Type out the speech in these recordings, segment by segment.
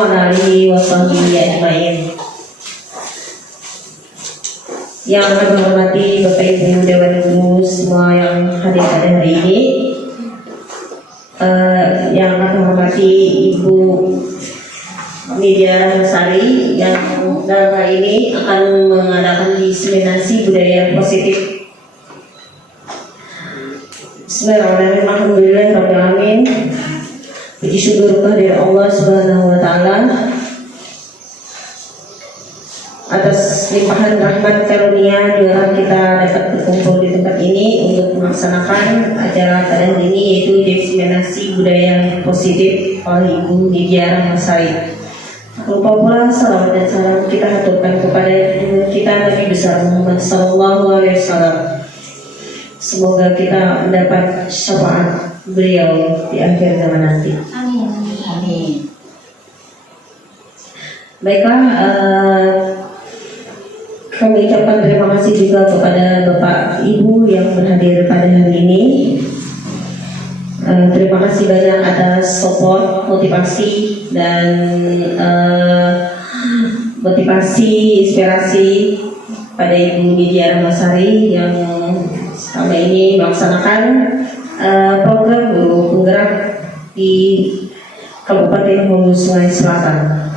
wa ala alihi wa sahbihi ajmain. Yang kami hormati Bapak Ibu Dewan Guru semua yang hadir pada hari ini, yang kami hormati Ibu Nidia Rahmasari yang dalam hari ini akan mengadakan diseminasi budaya positif. Bismillahirrahmanirrahim. Alhamdulillahirrahmanirrahim. Puji syukur kehadirat Allah Subhanahu wa Ta'ala atas limpahan rahmat karunia diorang kita dapat berkumpul di tempat ini untuk melaksanakan acara pada hari ini, yaitu diseminasi budaya positif oleh Ibu Nidia Rahmasari. Lupa pula salawat dan salam kita haturkan kepada kita Nabi besar Muhammad Sallallahu Alaihi Wasallam. Semoga kita mendapat syafaat beliau di akhir zaman nanti. Amin. Amin. Baiklah, kami ucapkan terima kasih juga kepada Bapak Ibu yang berhadir pada hari ini. Terima kasih banyak atas support, motivasi dan inspirasi pada Ibu Nidia Rahmasari yang selama ini melaksanakan program guru penggerak di Kabupaten Hulu Sungai Selatan.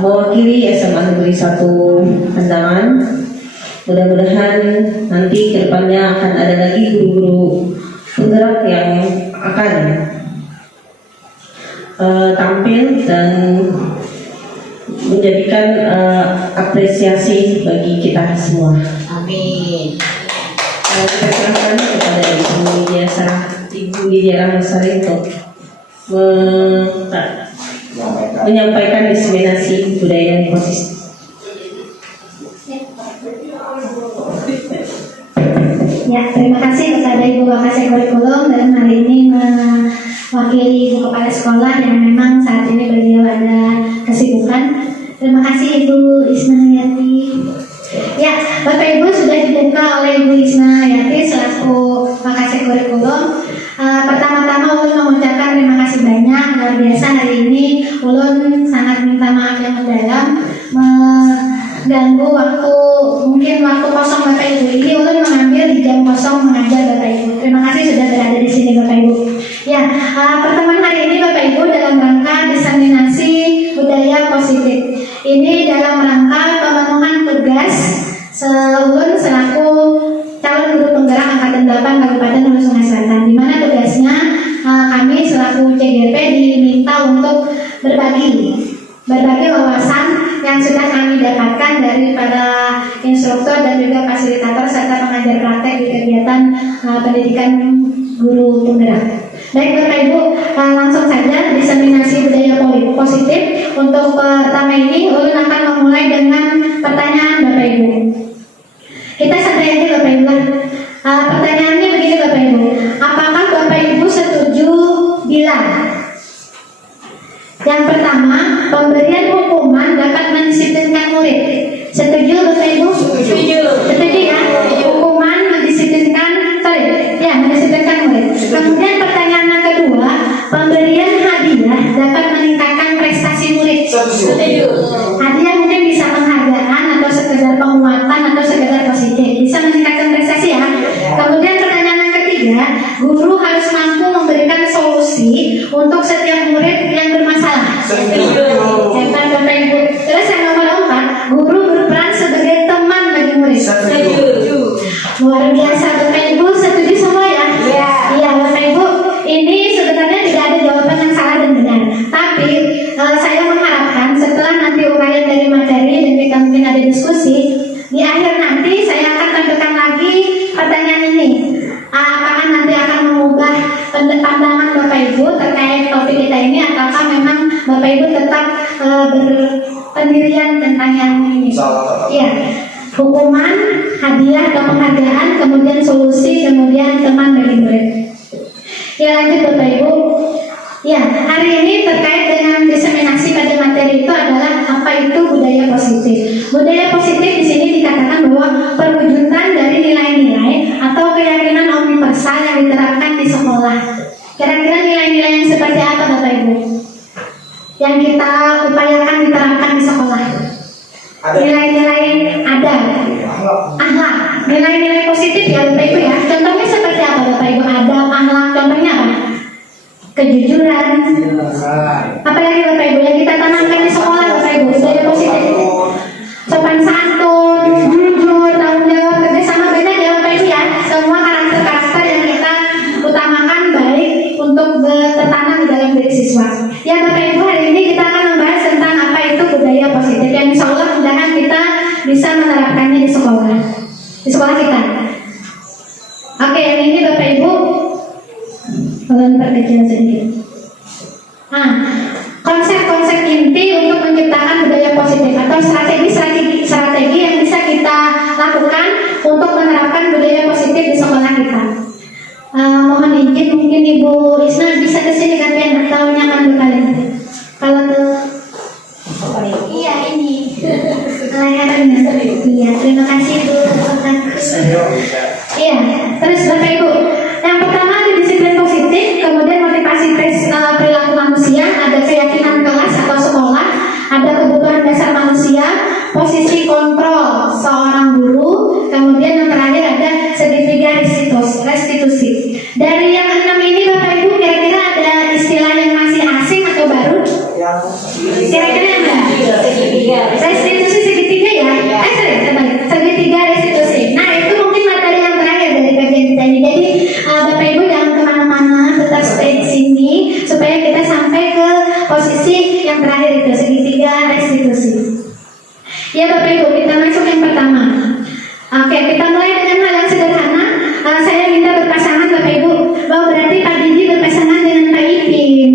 Mewakili SMA Negeri 1 Pandangan, mudah-mudahan nanti kedepannya akan ada lagi guru-guru penggerak yang akan tampil dan menjadikan apresiasi bagi kita semua. Amin. Kita serahkan kepada Ibu Nidia Rahmasari untuk menyampaikan diseminasi budaya positif. Ya, terima kasih kepada Ibu Wakasek Kurikulum dalam hari ini mewakili Ibu Kepala Sekolah yang memang saat ini beliau ada kesibukan. Terima kasih Ibu Isna Hayati. Ya, Bapak Ibu sudah dibuka oleh Ibu Isna Hayati selaku Wakasek Kurikulum. Pertama-tama ulun mengucapkan terima kasih banyak. Luar biasa hari ini ulun sangat minta maaf yang mendalam mengganggu mungkin waktu kosong Bapak Ibu ini. Ulun mengambil di jam kosong mengajar Bapak Ibu. Terima kasih sudah berada di sini Bapak Ibu. Ya, pertemuan hari ini Bapak Ibu dalam rangka diseminasi budaya positif. Ini dalam rangka pemenuhan tugas ulun selaku calon guru penggerak angkatan 8 Kabupaten Hulu Sungai Selatan, di mana tugasnya kami selaku CGP diminta untuk berbagi wawasan yang sudah kami dapatkan dari para instruktur dan juga fasilitator serta pengajar praktek di kegiatan pendidikan guru penggerak. Baik Bapak Ibu, langsung saja diseminasi budaya positif. Untuk pertama ini ulun akan memulai dengan pertanyaan Bapak Ibu. Kita santai aja Bapak Ibu. Pertanyaannya begini Bapak Ibu, apakah Bapak Ibu setuju bila yang pertama, pemberian hukuman dapat mendisiplinkan murid? Setuju Bapak Ibu? Setuju. Setuju ya? Hukuman mendisiplinkan murid. Kemudian pertanyaan yang kedua, pemberian hadiah dapat meningkatkan prestasi murid. Setuju. Hadiah mungkin bisa penghargaan atau sekedar penguatan atau sekedar positif, bisa meningkatkan prestasi ya. Kemudian pertanyaan yang ketiga, guru harus mampu memberikan solusi untuk setiap murid yang bermasalah. Setuju. Hebat Bapak Ibu. Terus yang nomor 4, guru berperan sebagai teman bagi murid. Setuju. Luar biasa Bapak Ibu, setuju semua ya? Iya Bapak Ibu, ini sebenarnya tidak ada jawaban yang salah dan benar. Tapi saya mengharapkan setelah nanti uraian dari materi dan kita mungkin ada diskusi, di akhir nanti saya akan tampilkan lagi pertanyaan ini. Apakah nanti akan mengubah pandangan Bapak Ibu terkait topik kita ini, ataukah memang Bapak Ibu tetap berpendirian tentang yang ini? Iya. Hukuman, hadiah atau penghargaan, kemudian solusi, kemudian teman bagi murid. Ya lanjut Bapak Ibu. Ya, hari ini terkait dengan diseminasi pada materi itu adalah apa itu budaya positif. Budaya positif di sini dikatakan bahwa perwujudan dari nilai-nilai atau keyakinan universal yang diterapkan di sekolah. Kira-kira nilai-nilai yang seperti apa Bapak Ibu? positif ya Bapak Ibu ya. Contohnya seperti apa Bapak Ibu? Ada akhlak, contohnya apa? Kejujuran. Apalagi Bapak Ibu yang kita tanamkan di sekolah Bapak Ibu, budaya positif. Sopan santun, jujur, tanggung jawab, kerjasama, banyak ya Bapak Ibu ya. Semua karakter-karakter yang kita utamakan baik untuk tertanam di dalam diri siswa. Ya Bapak Ibu, hari ini kita akan membahas tentang apa itu budaya positif yang insya Allah mudah-mudahan kita bisa menerapkannya di sekolah kita. Oke, yang ini Bapak Ibu perkecil sedikit. Nah, konsep-konsep inti untuk menciptakan budaya positif atau strategi yang bisa kita lakukan untuk menerapkan budaya positif di sekolah kita. Mohon izin mungkin Ibu Isna bisa kesini kalian atau nyaman kalian. Kalau iya ini lehernya. Iya, terima kasih Bu. Iya, terus Bapak Ibu, yang pertama ada disiplin positif, kemudian motivasi perilaku manusia, ada keyakinan kelas atau sekolah, ada kebutuhan dasar manusia, posisi kontrol seorang guru, kemudian yang terakhir ada segitiga restitusi. Dari yang 6 ini Bapak Ibu kira-kira ada istilah yang masih asing atau baru? Kira-kira yang restitusi segitiga ya? Segitiga restitusi. Nah itu mungkin materi yang terakhir dari kajian kita ini. Jadi Bapak Ibu jangan kemana-mana, tetap stay di sini supaya kita sampai ke posisi yang terakhir itu segitiga restitusi. Ya Bapak Ibu, kita masuk yang pertama. Oke, kita mulai dengan hal yang sederhana. Saya minta berpasangan Bapak Ibu. Bahwa berarti Pak Didi berpasangan dengan Pak Ipin.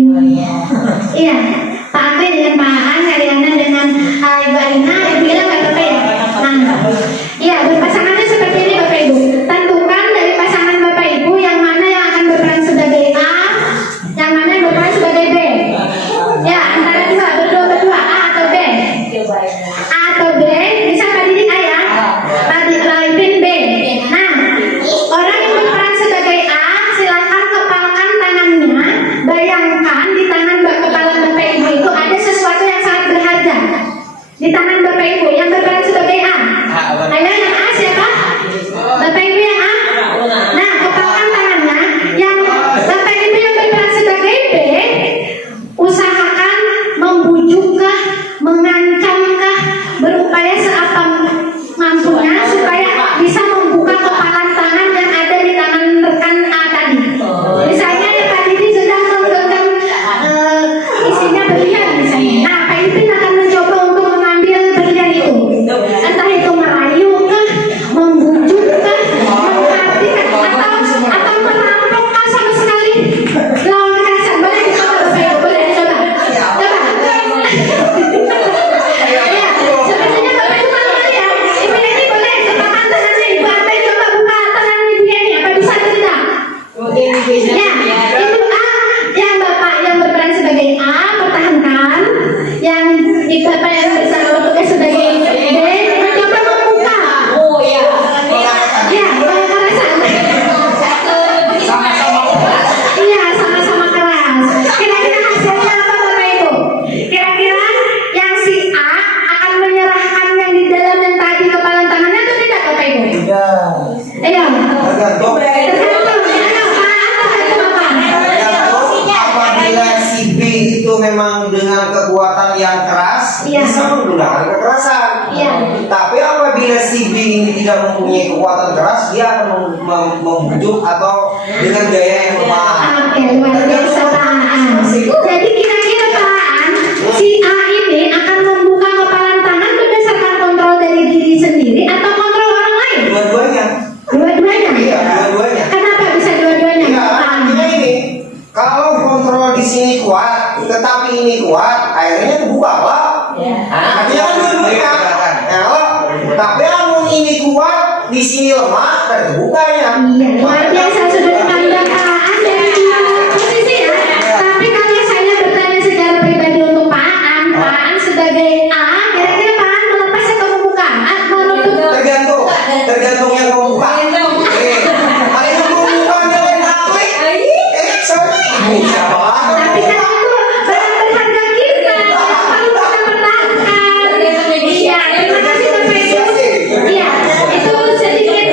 Iya, Pak Ate dengan Pak Aan, Karyana dengan Ibu Aina, Ibu Ila nggak Bapak ya? Nah, iya berpasangannya seperti ini Bapak Ibu. Tentukan dari pasangan Bapak Ibu yang mana yang akan berperan sebagai A, yang mana yang berperan sebagai B. Ya, antara berdua A atau B. A atau B, bisa Pak Didi A ya? Pak Ipin B. Nah, orang yang berperan sebagai A, silahkan kepalkan tangannya. Bayangkan di tangan kepala Bapak Ibu itu ada sesuatu yang sangat berharga. Di tangan Bapak Ibu yang berperan sebagai A. Ayo yang A siapa? Bapak Ibu yang A. Nah, kepalkan tangannya. Yang Bapak Ibu yang berperan sebagai B, usahakan membujukkah, mengancamkah, berupaya seapa mampunya supaya bisa membuka kepalan tangan yang ada di tangan rekan A tadi. Misalnya ya Pak Didi sedang menggenggam isinya berlian misalnya. Nah, Pak Ipin akan mencoba untuk mengambil berlian itu. Entah itu merayukah, membujukkah, menghardikan atau merampokkan sama sekali. Lawan kekerasan. Boleh dicoba Bapak Ibu, boleh dicoba. Coba. Ya, sepertinya Bapak Ibu malu ya. Ibu ini boleh kepalkan tangannya. Ibu Ate coba buka tangan Ibu ini. Apa bisa tidak? Ya, itu A, yang Bapak yang berperan sebagai A pertahankan, yang Bapak yang bertugas sebagai B mencoba membuka. Ya, kekerasan. Iya, sama-sama keras. Kira-kira hasilnya apa Bapak Ibu? Kira-kira yang si A akan menyerahkan yang di dalam yang tadi kepalan tangannya atau tidak Bapak Ibu? Ayo. Tergantung. Apabila si B itu memang dengan kekuatan yang keras, Iya. bisa menggunakan kekerasan. Iya. Tapi apabila si B ini tidak mempunyai kekuatan keras, dia akan membujuk atau dengan gaya yang lemah. Oke, luar biasa Pak Aan. Jadi kira-kira Pak Aan, si A ini akan membuka kepalan tangan berdasarkan kontrol dari diri sendiri atau kontrol orang lain? Dua-duanya. Dua-duanya? Iya, dua-duanya. Kenapa bisa dua-duanya? Ya, Pak Aan? artinya ini, kalau kontrol di sini kuat, tetapi ini kuat, akhirnya terbuka Pak. Artinya kan dua-duanya. Tapi kalau ini kuat, di sini lemah, terbukanya. Iya, luar biasa sudut pandang Pak Aan dari dua posisi ya. Tapi kalau saya bertanya secara pribadi untuk Pak Aan sebagai A, kira-kira Pak Aan melepas atau membuka? Menutup? Tergantung yang membuka. Ada yang membuka dengan baik. Sorry. Tapi kan itu barang berharga kita yang perlu kita pertahankan. Iya, terima kasih Bapak Ibu. Iya, itu sedikit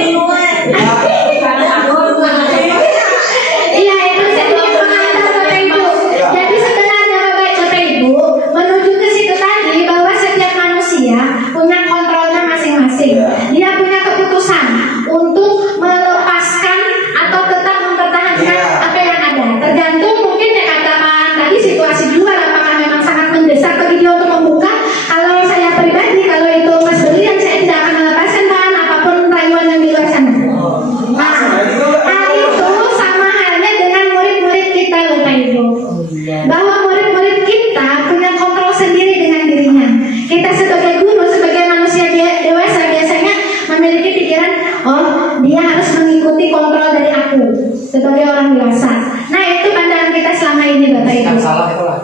sebagai orang dewasa. Nah, itu pandangan kita selama ini, Bapak Ibu. Salah itu lah.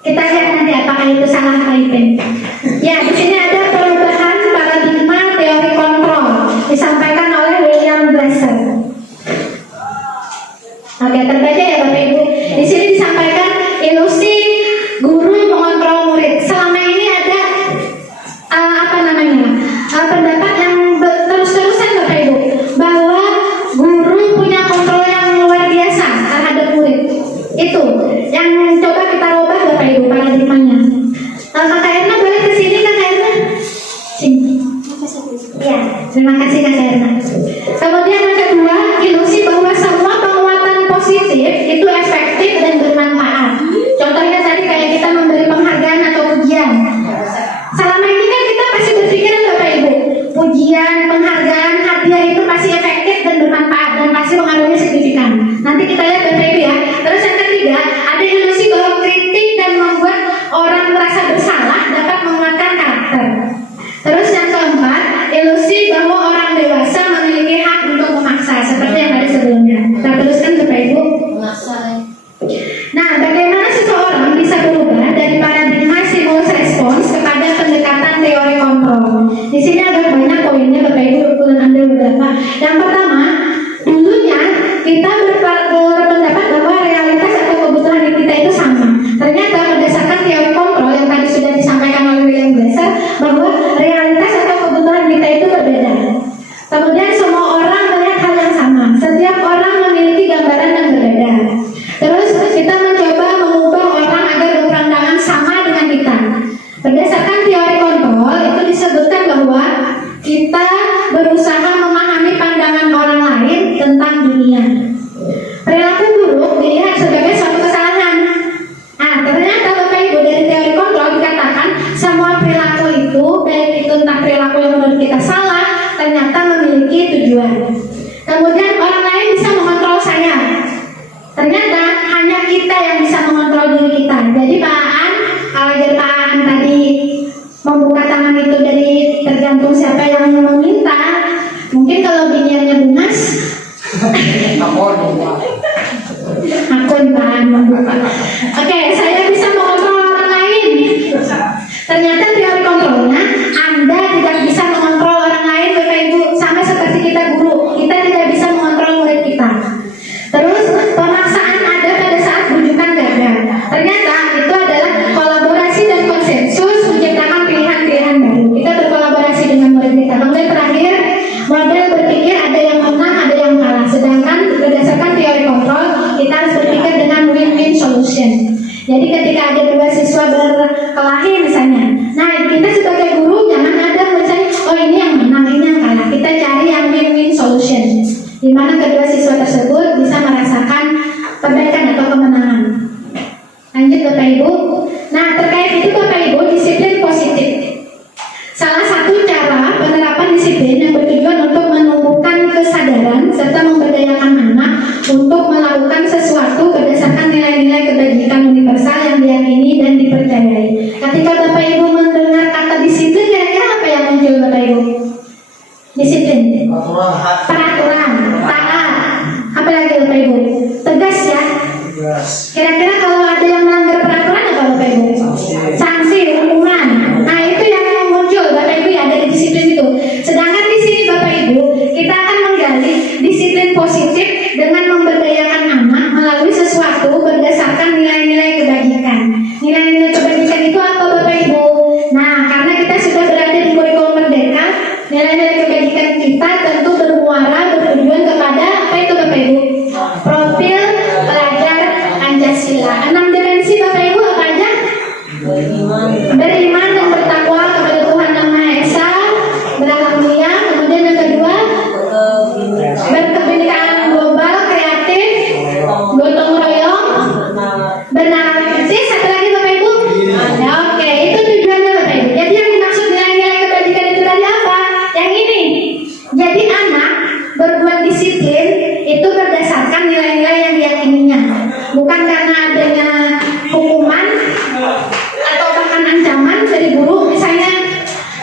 Kita lihat nanti apakah itu salah atau itu. Ya, di sini ada perubahan paradigma teori kontrol disampaikan oleh William Glasser. Oke, terbaca ya Bapak Ibu. Di sini disampaikan ilusi guru mengontrol murid. Selama ini ada pendapat yang terus-terusan Bapak Ibu bahwa guru punya kontrol yang luar biasa terhadap murid. Itu yang coba kita rubah Bapak Ibu paradigmanya. Kakak Erna boleh ke sini Kakak Erna? Sini. Ya, terima kasih Kakak Erna. Kemudian yang kedua, ilusi bahwa semua penguatan positif itu efektif dan bermanfaat. Contohnya tadi kayak kita memberi penghargaan atau pujian. Selama ini kan kita pasti berpikiran Bapak Ibu, pujian, penghargaan, hadiah itu pasti efektif dan bermanfaat dan pasti pengaruhnya signifikan. Nanti kita lihat Bapak Ibu ya. Terus yang ketiga, ada ilusi bahwa kritik dan membuat orang merasa bersalah dapat menguatkan karakter. Terus yang keempat, ilusi bahwa orang dewasa memiliki hak untuk memaksa seperti yang tadi sebelumnya. Kita teruskan Bapak Ibu. Nah, bagaimana seseorang bisa berubah dari paradigma stimulus respons kepada pendekatan teori kontrol? Di sini ada banyak poinnya Bapak Ibu, ulang ambil beberapa. Yang pertama, dulunya kita berpendapat bahwa realitas atau kebutuhan kita itu sama. Ternyata berdasarkan teori kontrol yang tadi sudah disampaikan oleh William Glasser bahwa realitas atau kebutuhan kita itu berbeda. Kemudian semua orang melihat hal yang sama. Setiap orang memiliki gambaran yang berbeda. Terus kita mencoba mengubah orang agar berpandangan sama dengan kita. Berdasarkan teori kontrol itu disebutkan bahwa kita berusaha memahami pandangan orang lain tentang dunia. Perilaku buruk dilihat sebagai suatu kesalahan. Nah, ternyata Bapak Ibu dari teori kontrol dikatakan semua perilaku itu, baik itu entah perilaku yang menurut kita salah, ternyata memiliki tujuan. Kemudian orang lain bisa mengontrol saya. Ternyata hanya kita yang bisa mengontrol diri kita. Jadi Pak Aan, kalau dari Pak Aan tadi membuka tangan itu dari tergantung siapa yang meminta. Mungkin kalau biniannya Bungas, akun Pak Aan membuka. Oke, saya bisa mengontrol orang lain. Ternyata teori kontrolnya, Anda tidak bisa mengontrol orang lain Bapak Ibu. Sama seperti kita guru, kita tidak bisa mengontrol murid kita. Terus pemaksaan ada pada saat rujukan gagal. Ternyata itu adalah kolaborasi dan konsensus menciptakan pilihan-pilihan baru. Kita berkolaborasi dengan murid kita. Kemudian terakhir, model berpikir ada yang menang, ada yang kalah. Sedangkan berdasarkan teori kontrol, kita harus berpikir dengan win-win solution. Jadi ketika ada dua siswa berkelahi misalnya, nah kita sebagai guru jangan ada misalnya, oh ini yang menang, ini yang kalah. Kita cari yang win-win solution, di mana kedua siswa tersebut bisa merasakan perbaikan atau kemenangan. Lanjut Bapak Ibu. Nah terkait itu Bapak Ibu, disiplin positif. Salah satu cara penerapan disiplin yang bertujuan untuk menumbuhkan kesadaran serta memberdayakan anak untuk melakukan sesuatu berdasarkan nilai-nilai kebajikan universal yang diyakini dan dipercayai. Ketika Bapak Ibu mendengar kata disiplin, kira-kira apa yang muncul Bapak Ibu? Disiplin, peraturan, taat, apa lagi Bapak Ibu? Tegas ya. Kira-kira kalau ada yang melanggar peraturan apa Bapak Ibu? Sanksi, hukuman. Nah itu yang muncul Bapak Ibu ya dari disiplin itu. Sedangkan di sini Bapak Ibu kita akan menggali disiplin positif dengan memberdayakan anak melalui sesuatu berdasarkan nilai-nilai kebajikan. Nilai-nilai kebajikan itu apa Bapak Ibu? Nah karena kita sudah berada di kurikulum merdeka, nilai-nilai kebajikan kita tentu bermuara bertujuan kepada apa itu Bapak Ibu? Profil pelajar Pancasila. 6 dimensi Bapak Ibu apa aja? Beriman dan bertakwa kepada Tuhan Yang Maha Esa, berakhlak mulia. Kemudian yang kedua, berkebinekaan global, kreatif, gotong royong, bernarasi. Satu lagi Bapak Ibu. Ya, oke, itu tujuannya Bapak Ibu. Jadi yang dimaksud nilai-nilai kebajikan itu tadi apa? Yang ini. Jadi anak berbuat disiplin itu berdasarkan nilai-nilai yang diyakininya, bukan karena adanya hukuman atau bahkan ancaman dari guru. Misalnya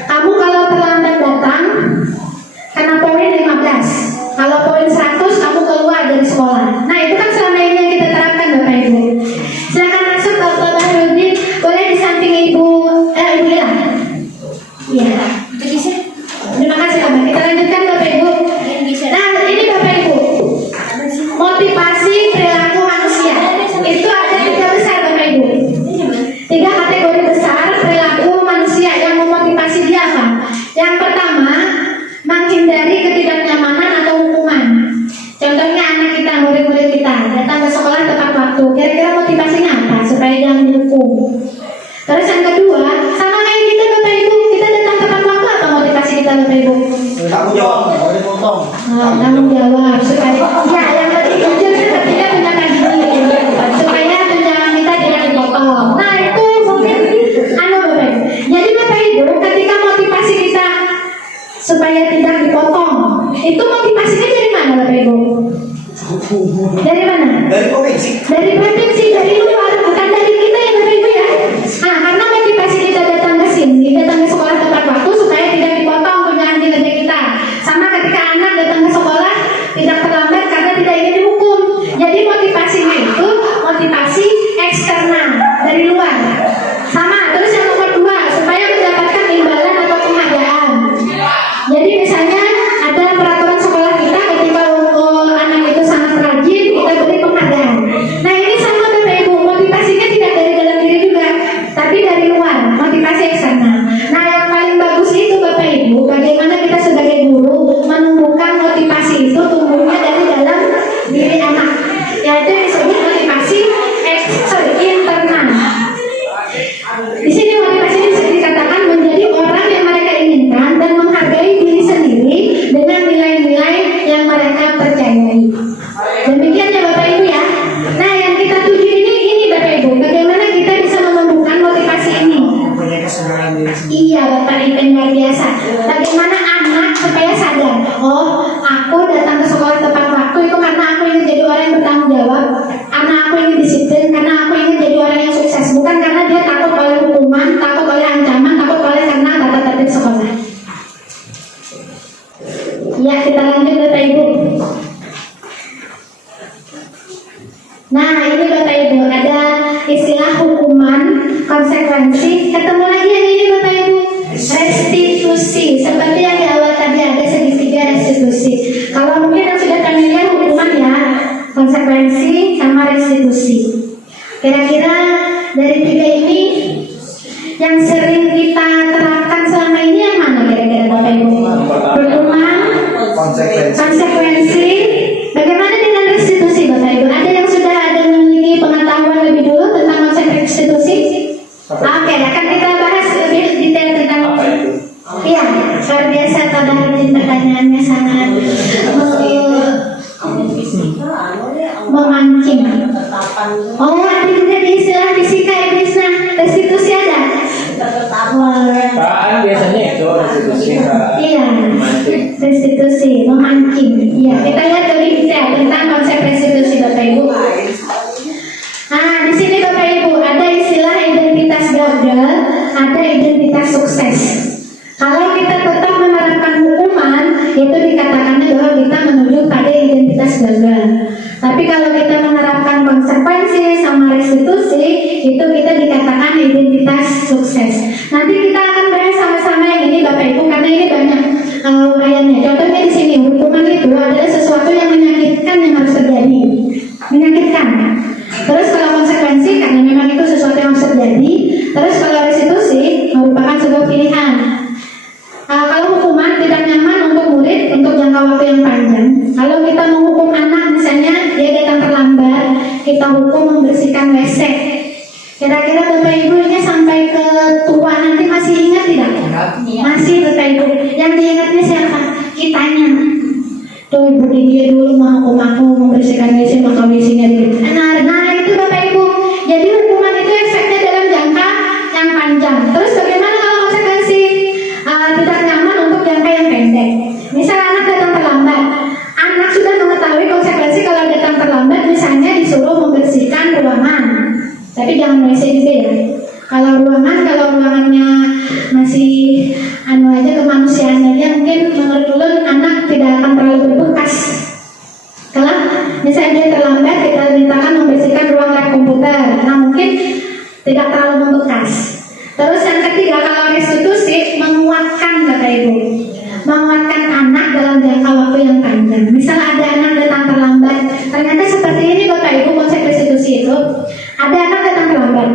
kamu kalau terlambat datang kena poin 15, kalau poin 100 kamu keluar dari sekolah. Tanggung jawab, boleh potong. Tanggung jawab supaya ya yang lebih jujur itu ketika tunjangan gini supaya tunjangan kita tidak dipotong. Nah itu mungkin Bapak. Jadi Bapak Ibu ketika motivasi kita supaya tidak dipotong itu motivasinya dari mana Bapak Ibu? Dari mana? Dari provinsi. Dari provinsi, dari luar, bukan dari kita ya Bapak Ibu ya. Nah, karena motivasi kita datang ke sini, datang ke sekolah tepat waktu supaya tidak dipotong tunjangan kinerja kita. Sama ketika anak datang ke sekolah tidak terlambat karena tidak ingin dihukum. Jadi motivasinya itu motivasi eksternal dari luar. Sama, terus yang nomor 2 supaya mendapatkan imbalan atau penghargaan. Jadi misalnya ada peraturan sekolah kita ketika anak itu sangat rajin kita beri penghargaan. Nah ini sama Bapak Ibu motivasinya tidak dari dalam diri juga, tapi dari luar motivasi eksternal. Nah yang paling bagus itu Bapak Ibu bagaimana kita sebagai guru menumbuhkan motivasi itu tumbuhnya dari dalam diri anak, yaitu disebut motivasi internal. Di sini motivasi bisa dikatakan menjadi orang yang mereka inginkan dan menghargai diri sendiri dengan nilai-nilai yang mereka percayai. Demikian ya Bapak Ibu ya. Nah yang kita tuju ini Bapak Ibu, bagaimana kita bisa menumbuhkan motivasi ini? Iya Bapak Ibu luar biasa. Bagaimana anak supaya sadar, oh aku datang ke sekolah tepat waktu itu karena aku ingin jadi orang yang bertanggung jawab, karena aku ingin disiplin, karena aku ingin jadi orang yang sukses, bukan karena dia takut oleh hukuman, takut oleh ancaman, takut oleh karena tata tertib sekolah. Ya kita lanjut Bapak Ibu. Nah ini Bapak Ibu ada istilah hukuman, konsekuensi, ketemu lagi yang ini Bapak Ibu, restitusi. Seperti yang di awal tadi ada segitiga restitusi. Kalau mungkin yang sudah familiar hukuman ya, konsekuensi sama restitusi. Kira-kira dari 3 ini yang sering kita terapkan selama ini yang mana kira-kira Bapak Ibu? Hukuman, konsekuensi. Bagaimana dengan restitusi Bapak Ibu? Ada yang sudah ada memiliki pengetahuan lebih dulu tentang konsep restitusi? Oke, akan kita bahas lebih detail tentang iya, luar biasa Tabaruddin pertanyaannya sangat memancing. Oh, ada juga di istilah fisika ya Krisna, restitusi ada? Apaan biasanya itu restitusi? Iya, restitusi, memancing. Iya, kita lihat lebih detail tentang konsep restitusi Bapak Ibu. Nah, di sini Bapak Ibu ada istilah identitas gagal, ada identitas sukses. Kalau kita tetap menerapkan hukuman, itu dikatakannya bahwa kita menuju pada identitas gagal. Tapi kalau kita menerapkan konsekuensi sama restitusi, itu kita dikatakan identitas sukses. Nanti kita akan bahas sama-sama yang ini Bapak Ibu, karena ini banyak uraiannya. Contohnya di sini, hukuman itu adalah sesuatu yang menyakitkan yang harus terjadi, menyakitkan. Terus kalau konsekuensi, karena memang itu sesuatu yang harus terjadi. Terus kalau restitusi merupakan sebuah pilihan. Kalau hukuman tidak nyaman untuk murid untuk jangka waktu yang panjang. Kalau kita menghukum anak misalnya dia datang terlambat, kita hukum membersihkan WC. Kira-kira Bapak Ibu ini sampai ke tua nanti masih ingat tidak? Masih Bapak Ibu. Yang diingatnya siapa? Kitanya. Tuh ibu dia dulu menghukum aku membersihkan WC maka WC-nya benar. Nah itu Bapak Ibu. Jadi hukuman itu efeknya dalam jangka yang panjang. Terus bagaimana kalau konsekuensi? Tidak nyaman untuk jangka yang pendek. Misal anak datang terlambat, anak sudah mengetahui konsekuensi kalau datang terlambat, misalnya disuruh membersihkan ruangan, tapi jangan WC juga ya. Kalau ruangannya masih aja kemanusiaannya, mungkin menurut ulun anak tidak akan terlalu berbekas. Kalau misalnya dia terlambat, kita mintakan membersihkan ruang lab komputer, nah mungkin tidak terlalu membekas. Terus yang ketiga, kalau restitusi menguatkan Bapak Ibu, menguatkan anak dalam jangka waktu yang panjang. Misal ada anak datang terlambat, ternyata seperti ini Bapak Ibu konsep restitusi itu. Ada anak datang terlambat.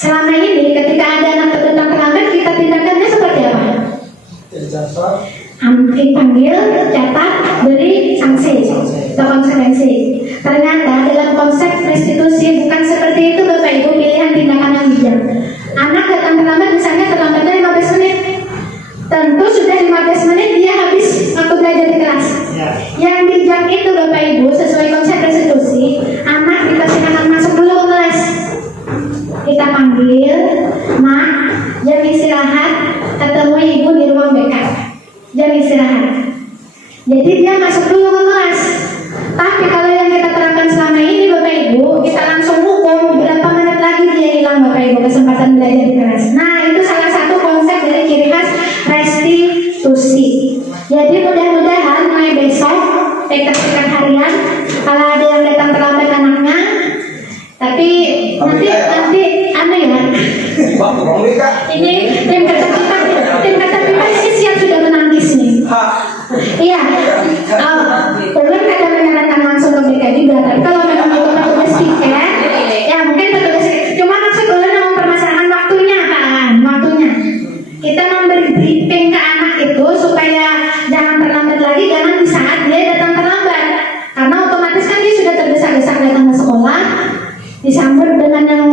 Selama ini ketika ada anak datang terlambat, kita tindakannya seperti apa? Panggil, catat, beri sanksi atau konsekuensi. Ternyata dalam konsep restitusi bukan seperti itu Bapak Ibu, pilihan tindakan yang bijak. Anak datang terlambat, misalnya terlambatnya 15 menit. Tentu sudah 15 menit dia habis Jadi dia masuk dulu ke kelas. Tapi kalau yang kita terapkan selama ini Bapak Ibu, kita langsung hukum berapa menit lagi dia hilang Bapak Ibu kesempatan belajar di kelas. Nah itu salah satu konsep dari ciri khas restitusi. Jadi mudah-mudahan mulai besok tekad-tekad harian kalau ada yang datang terlambat anaknya, tapi nanti aneh ya. Ini tim kata kita sih siap sudah menangis nih. Iya, ulun kata menyarankan langsung ke BK juga, tapi kalau memang itu petugas tiket, ya mungkin petugas tiket. Cuma maksud ulun yang mempermasalahkan waktunya kan, waktunya. Kita memberi briefing ke anak itu supaya jangan terlambat lagi, jangan di saat dia datang terlambat, karena otomatis kan dia sudah tergesa-gesa datang ke sekolah, disambut dengan yang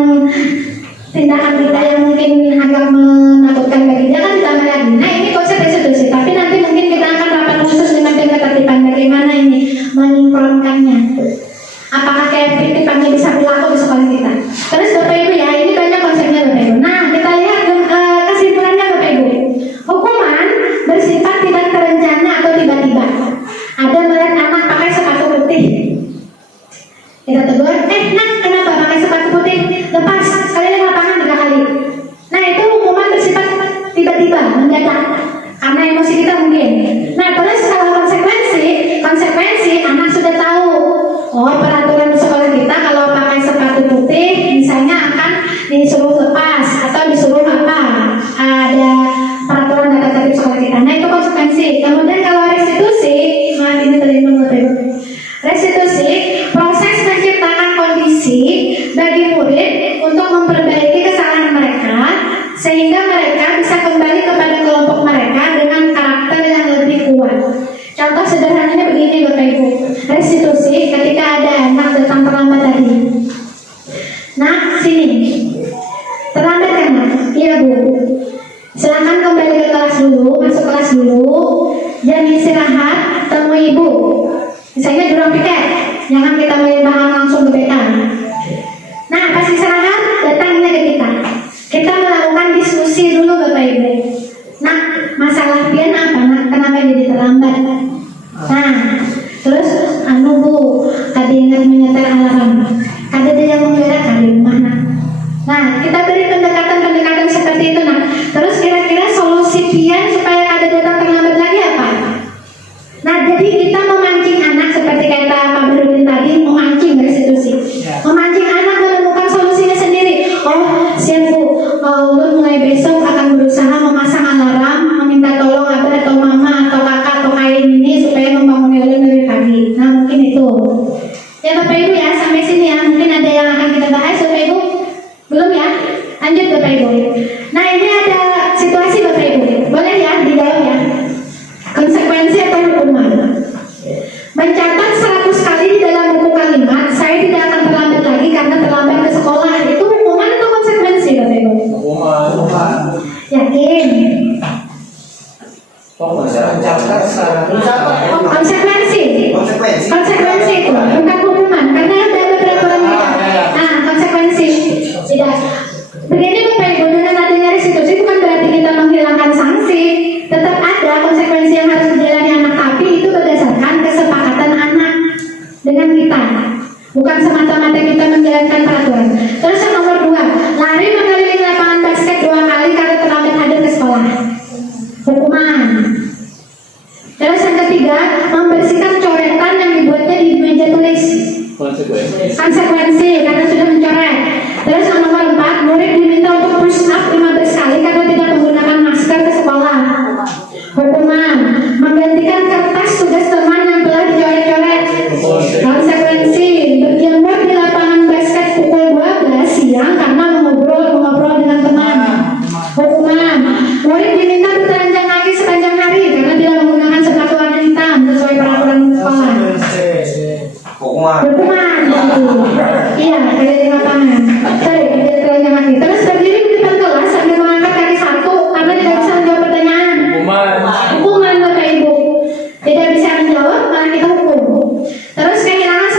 tindakan kita yang mungkin agak menakutkan bagi dia kan ditambah lagi. Nah ini konsep restitusi, tapi nanti mungkin kita akan rapat khusus dengan tim ketertiban bagaimana ini menyinkronkannya. Apakah kayak titipannya bisa berlaku di sekolah kita? Terus Bapak Ibu ya, ini banyak konsepnya Bapak Ibu. Nah kita lihat kesimpulannya Bapak Ibu. Hukuman bersifat tidak terencana atau tiba-tiba. Ada melihat anak pakai sepatu putih, kita tegur, nak kenapa pakai sepatu putih? Lepas, sekali di lapangan 3 kali. Nah itu hukuman bersifat tiba-tiba, mendadak, karena emosi kita mungkin. Nah terus kalau konsekuensi anak sudah tahu. Oh peraturan di sekolah kita kalau pakai sepatu putih, misalnya akan disuruh lepas atau disuruh apa? Ada peraturan data tertib sekolah kita. Nah itu konsekuensi. Kemudian kalau restitusi, maaf ini terlibat restitusi, proses menciptakan kondisi bagi murid untuk memperbaiki kesalahan mereka sehingga mereka bisa kembali kepada kelompok mereka dengan karakter yang lebih kuat. Contoh sederhananya begini Bapak Ibu, restitusi ketika ada anak datang terlambat tadi. Nah sini, terlambat kan? Iya Bu. Silakan kembali ke kelas dulu, masuk kelas dulu, jam istirahat, temui ibu. Misalnya jurang piket, jangan kita melimpahkan langsung ke BK. Nah, pas istirahat, datangnya ke kita. Kita melakukan diskusi dulu Bapak Ibu. Nah, masalah pian apa? Nah, kenapa jadi terlambat? Nah, terus Bu, tadi ingat menyetel alarm. Ada yang menggerak di mana? Nah, kita beri pendekatan-pendekatan seperti itu. Nah, terus kira-kira solusi pian supaya ada datang terlambat lagi apa? Nah, jadi kita memancing anak seperti kata Pak Berudin tadi, memancing restitusi, memancing anak menemukan solusinya sendiri. Oh, siap Bu, ulun mulai besok akan berusaha memasang alarm, meminta tolong abah atau mama atau kakak atau kain ini supaya membangun ulun lebih pagi. Nah, mungkin itu. Ya Bapak Ibu ya, sampai sini ya. Mungkin ada yang akan kita bahas Bapak Ibu? Belum ya? Lanjut Bapak Ibu. Nah, ini ada situasi Bapak Ibu. Boleh ya dijawab ya? Konsekuensi atau hukuman? Mencatat 100 kali di dalam buku kalimat, saya tidak akan terlambat lagi karena terlambat ke sekolah. Itu hukuman atau konsekuensi Bapak Ibu? Hukuman. Yakin? Konsekuensi. Konsekuensi itu bukan hukuman karena ada peraturan kita. Nah, konsekuensi tidak. Begini Bapak Ibu, dengan adanya restitusi bukan berarti kita menghilangkan sanksi. Tetap ada konsekuensi yang harus dijalani anak, tapi itu berdasarkan kesepakatan anak dengan kita, bukan semata-mata kita menjalankan peraturan. Terus yang nomor 2, lari mengelilingi lapangan basket 2 kali karena terlambat hadir ke sekolah, hukuman. Terus yang ketiga, membersihkan coretan yang dibuatnya di meja tulis, konsekuensi karena sudah mencoret. Terus yang nomor 4, murid diminta untuk push up 15 kali karena tidak menggunakan masker ke sekolah, hukuman. Menggantikan kertas tugas teman yang telah dicoret-coret, konsekuensi. Berjemur di lapangan basket pukul 12 siang karena mengobrol dengan teman, hukuman. Murid diminta bertelanjang kaki sepanjang hari karena tidak menggunakan sepatu warna hitam sesuai peraturan sekolah, hukuman. Iya, kayak di lapangan. Telanjang kaki. Terus berdiri di depan kelas sambil mengangkat kaki satu karena tidak bisa menjawab pertanyaan, hukuman Bapak Ibu. Tidak bisa menjawab malah kita hukum. Terus kehilangan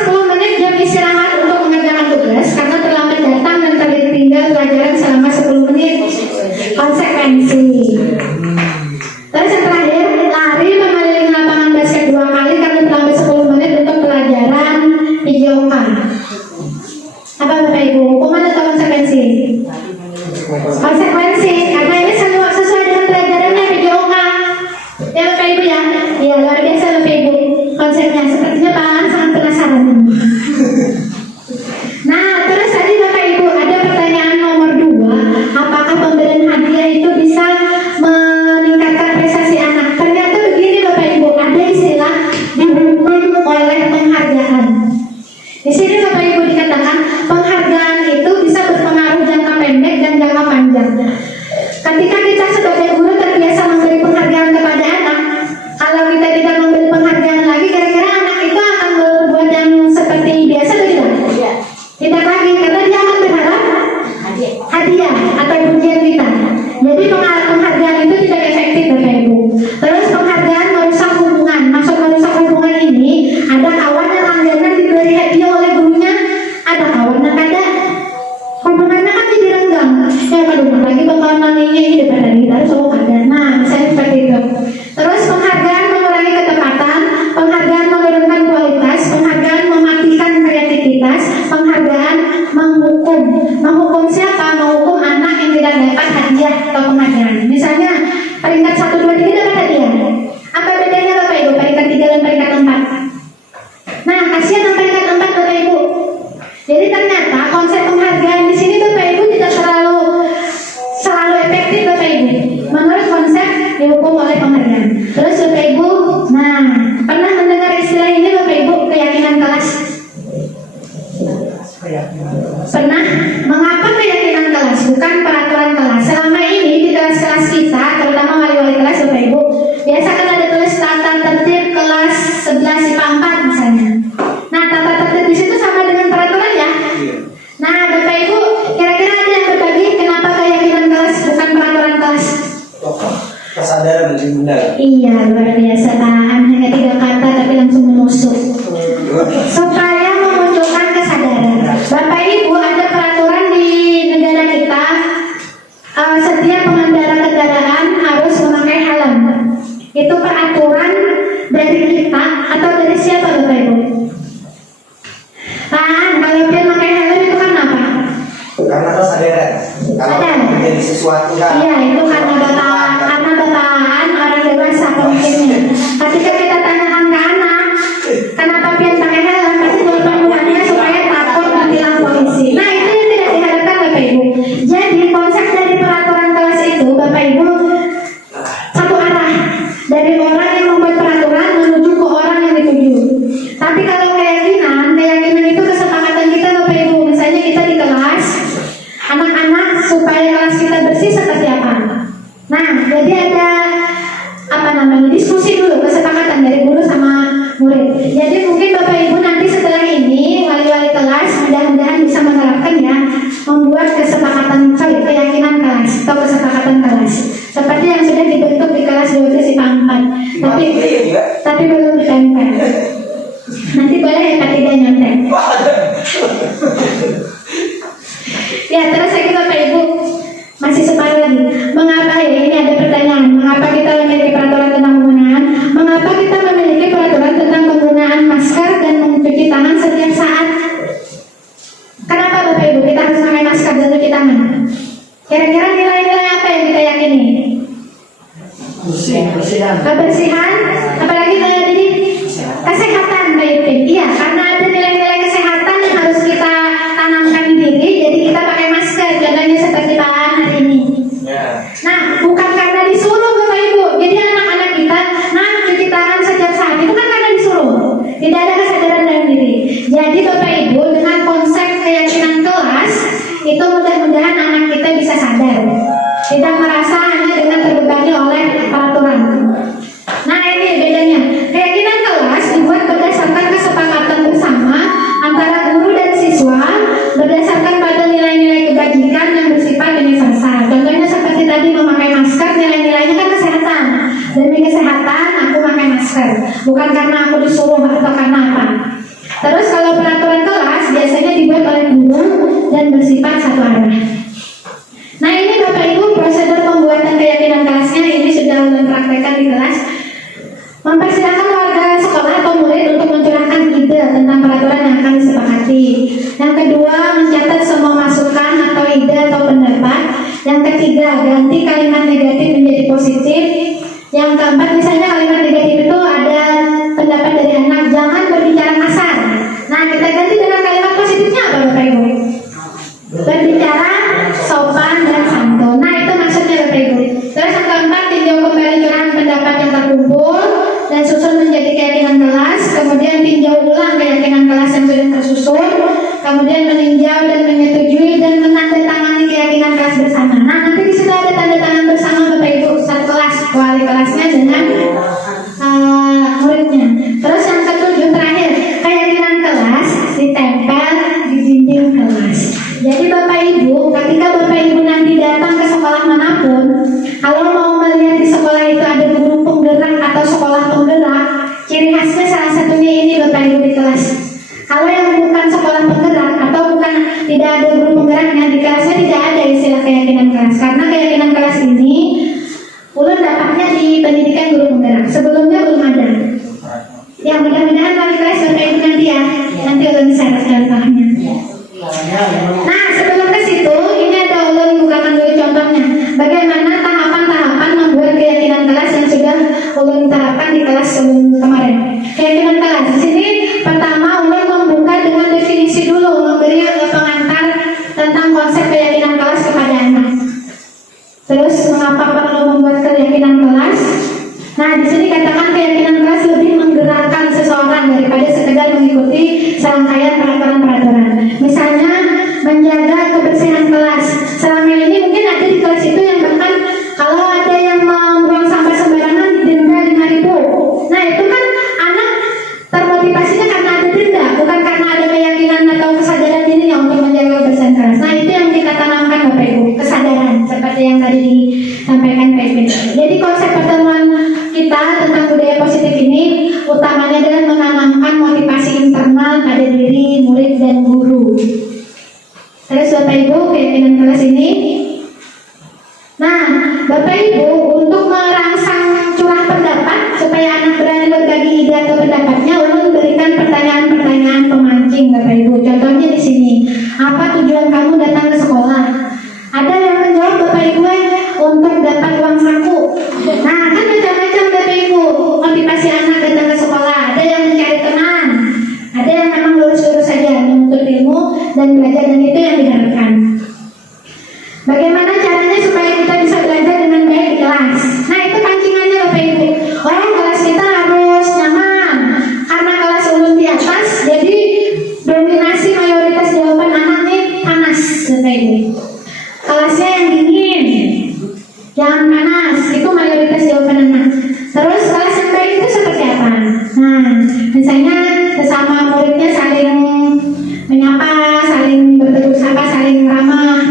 iya juga. tapi belum ditempel. Nanti boleh ya Pak tidak nyontek. Ya terus lagi Bapak Ibu masih separuh lagi. Mengapa ya ini ada pertanyaan? Mengapa kita memiliki peraturan tentang penggunaan? Mengapa kita memiliki peraturan tentang penggunaan masker dan mencuci tangan setiap saat? Kenapa Bapak Ibu kita harus pakai masker dan cuci tangan? Kira-kira nilai-nilai apa yang kita yakini? Kebersihan, apalagi tadi kesehatan Pak Ipin. Iya, karena ada nilai-nilai kesehatan yang harus kita tanamkan di diri, jadi kita pakai masker. Contohnya seperti Pak Aan hari ini. Nah, bukan karena disuruh Bapak Ibu. Jadi anak-anak kita, nah cuci tangan setiap saat itu kan karena disuruh. Tidak ada kesadaran dalam diri. Jadi Bapak Ibu dengan konsep keyakinan kelas itu mudah-mudahan anak kita bisa sadar. Tidak merasa hanya dengan terbebani oleh peraturan. Nah ini bedanya. Keyakinan kelas dibuat berdasarkan kesepakatan bersama antara guru dan siswa berdasarkan pada nilai-nilai kebajikan yang bersifat universal. Contohnya seperti tadi memakai masker, nilai-nilainya kan kesehatan. Demi kesehatan aku pakai masker, bukan karena aku disuruh atau karena apa. Terus kalau peraturan kelas biasanya dibuat oleh guru dan bersifat satu arah. Nah ini Bapak Ibu prosedur pembuatan keyakinan kelasnya ini sudah mempraktekkan di kelas. Mempersilahkan warga sekolah atau murid untuk mencurahkan ide tentang peraturan yang akan disepakati. Yang kedua, mencatat semua masukan atau ide atau pendapat. Yang ketiga, ganti kalimat negatif menjadi positif. Yang keempat, misalnya kalimat negatif itu ada pendapat dari anak, jangan berbicara kasar. Nah, kita ganti dengan kalimat positifnya apa Bapak Ibu? Berbicara sopan dan santun. Nah, itu maksudnya Bapak Ibu. Terus yang keempat, tinjau kembali curahan pendapat yang terkumpul dan susun menjadi keyakinan kelas. Kemudian tinjau ulang keyakinan kelas yang sudah tersusun. Kemudian meninjau dan menyetujui dan menandatangani keyakinan kelas bersama. Nah, nanti di situ ada tanda tangan bersama Bapak Ibu satu kelas, wali kelasnya dengan muridnya. Terus yang ketujuh terakhir, keyakinan kelas ditempel di dinding kelas. Jadi Bapak Ibu, ketika Bapak Ibu nanti datang ke sekolah manapun, kalau mau melihat di sekolah itu ada guru penggerak atau sekolah penggerak, ciri khasnya salah satunya ini Bapak Ibu di kelas. Kalau yang bukan sekolah penggerak atau bukan tidak ada guru penggeraknya, di kelasnya tidak ada istilah keyakinan kelas. Karena keyakinan kelas ini ulun dapatnya di pendidikan guru penggerak. Sebelumnya belum ada. Ya mudah-mudahan wali kelas Bapak Ibu nanti ya, nanti ulun share contohnya. Nah sebelum ke situ, ini ada ulun bukakan dulu contohnya. Bagaimana tahapan-tahapan membuat keyakinan kelas yang sudah ulun terapkan di kelas sebelum kemarin. Keyakinan kelas. Di sini pertama ulun membuka dengan definisi dulu, memberi pengantar tentang konsep keyakinan kelas kepada anak. Terus mengapa perlu membuat keyakinan kelas? Nah di sini katakan keyakinan kelas lebih menggerakkan seseorang daripada sekedar mengikuti serangkaian peraturan-peraturan. Misalnya menjaga kebersihan kelas. Selama ini mungkin ada di kelas itu yang bahkan kalau ada yang membuang sampah sembarangan didenda 5.000. Nah itu kan anak termotivasinya karena ada denda, bukan karena ada keyakinan atau kesadaran dirinya untuk menjaga kebersihan kelas. Nah itu yang kita tanamkan Bapak Ibu, kesadaran seperti yang tadi disampaikan Pak Ipin. Jadi konsep pertemuan kita tentang budaya positif ini utamanya adalah menanamkan motivasi internal pada diri murid dan guru. Terus Bapak Ibu keyakinan kelas ini. Nah Bapak Ibu untuk merangsang curah pendapat supaya anak berani berbagi ide atau pendapatnya, ulun berikan pertanyaan-pertanyaan pemancing Bapak Ibu. Contohnya di sini, apa tujuan kamu datang ke sekolah? Ada yang menjawab Bapak Ibu untuk dapat uang saku. Nah kan macam-macam Bapak Ibu motivasi anak datang ke sekolah. Ada yang mencari teman, ada yang memang lurus-lurus saja menuntut ilmu dan belajar, dan itu yang diharapkan. Bagaimana caranya supaya kita bisa belajar dengan baik di kelas? Nah itu pancingannya Bapak Ibu. Oh kelas kita harus nyaman. Karena kelas ulun di atas, jadi dominasi mayoritas jawaban anak nih panas Bapak Ibu. Kelasnya yang dingin, jangan panas, itu mayoritas jawaban anak. Terus kelas yang baik itu seperti apa? Nah misalnya sesama muridnya saling menyapa, saling bertegur sapa, saling ramah.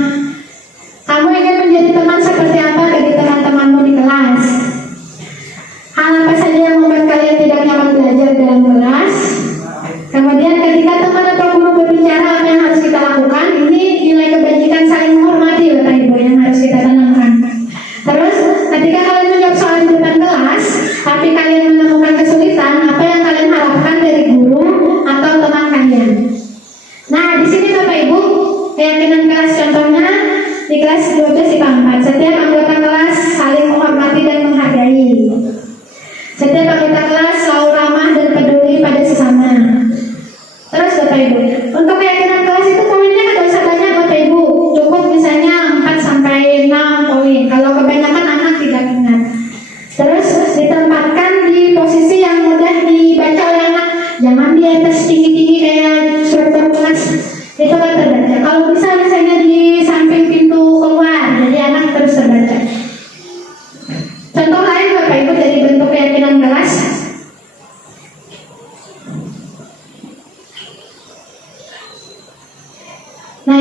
Kamu ingin menjadi teman seperti apa bagi teman-temanmu di kelas? Hal apa saja yang membuat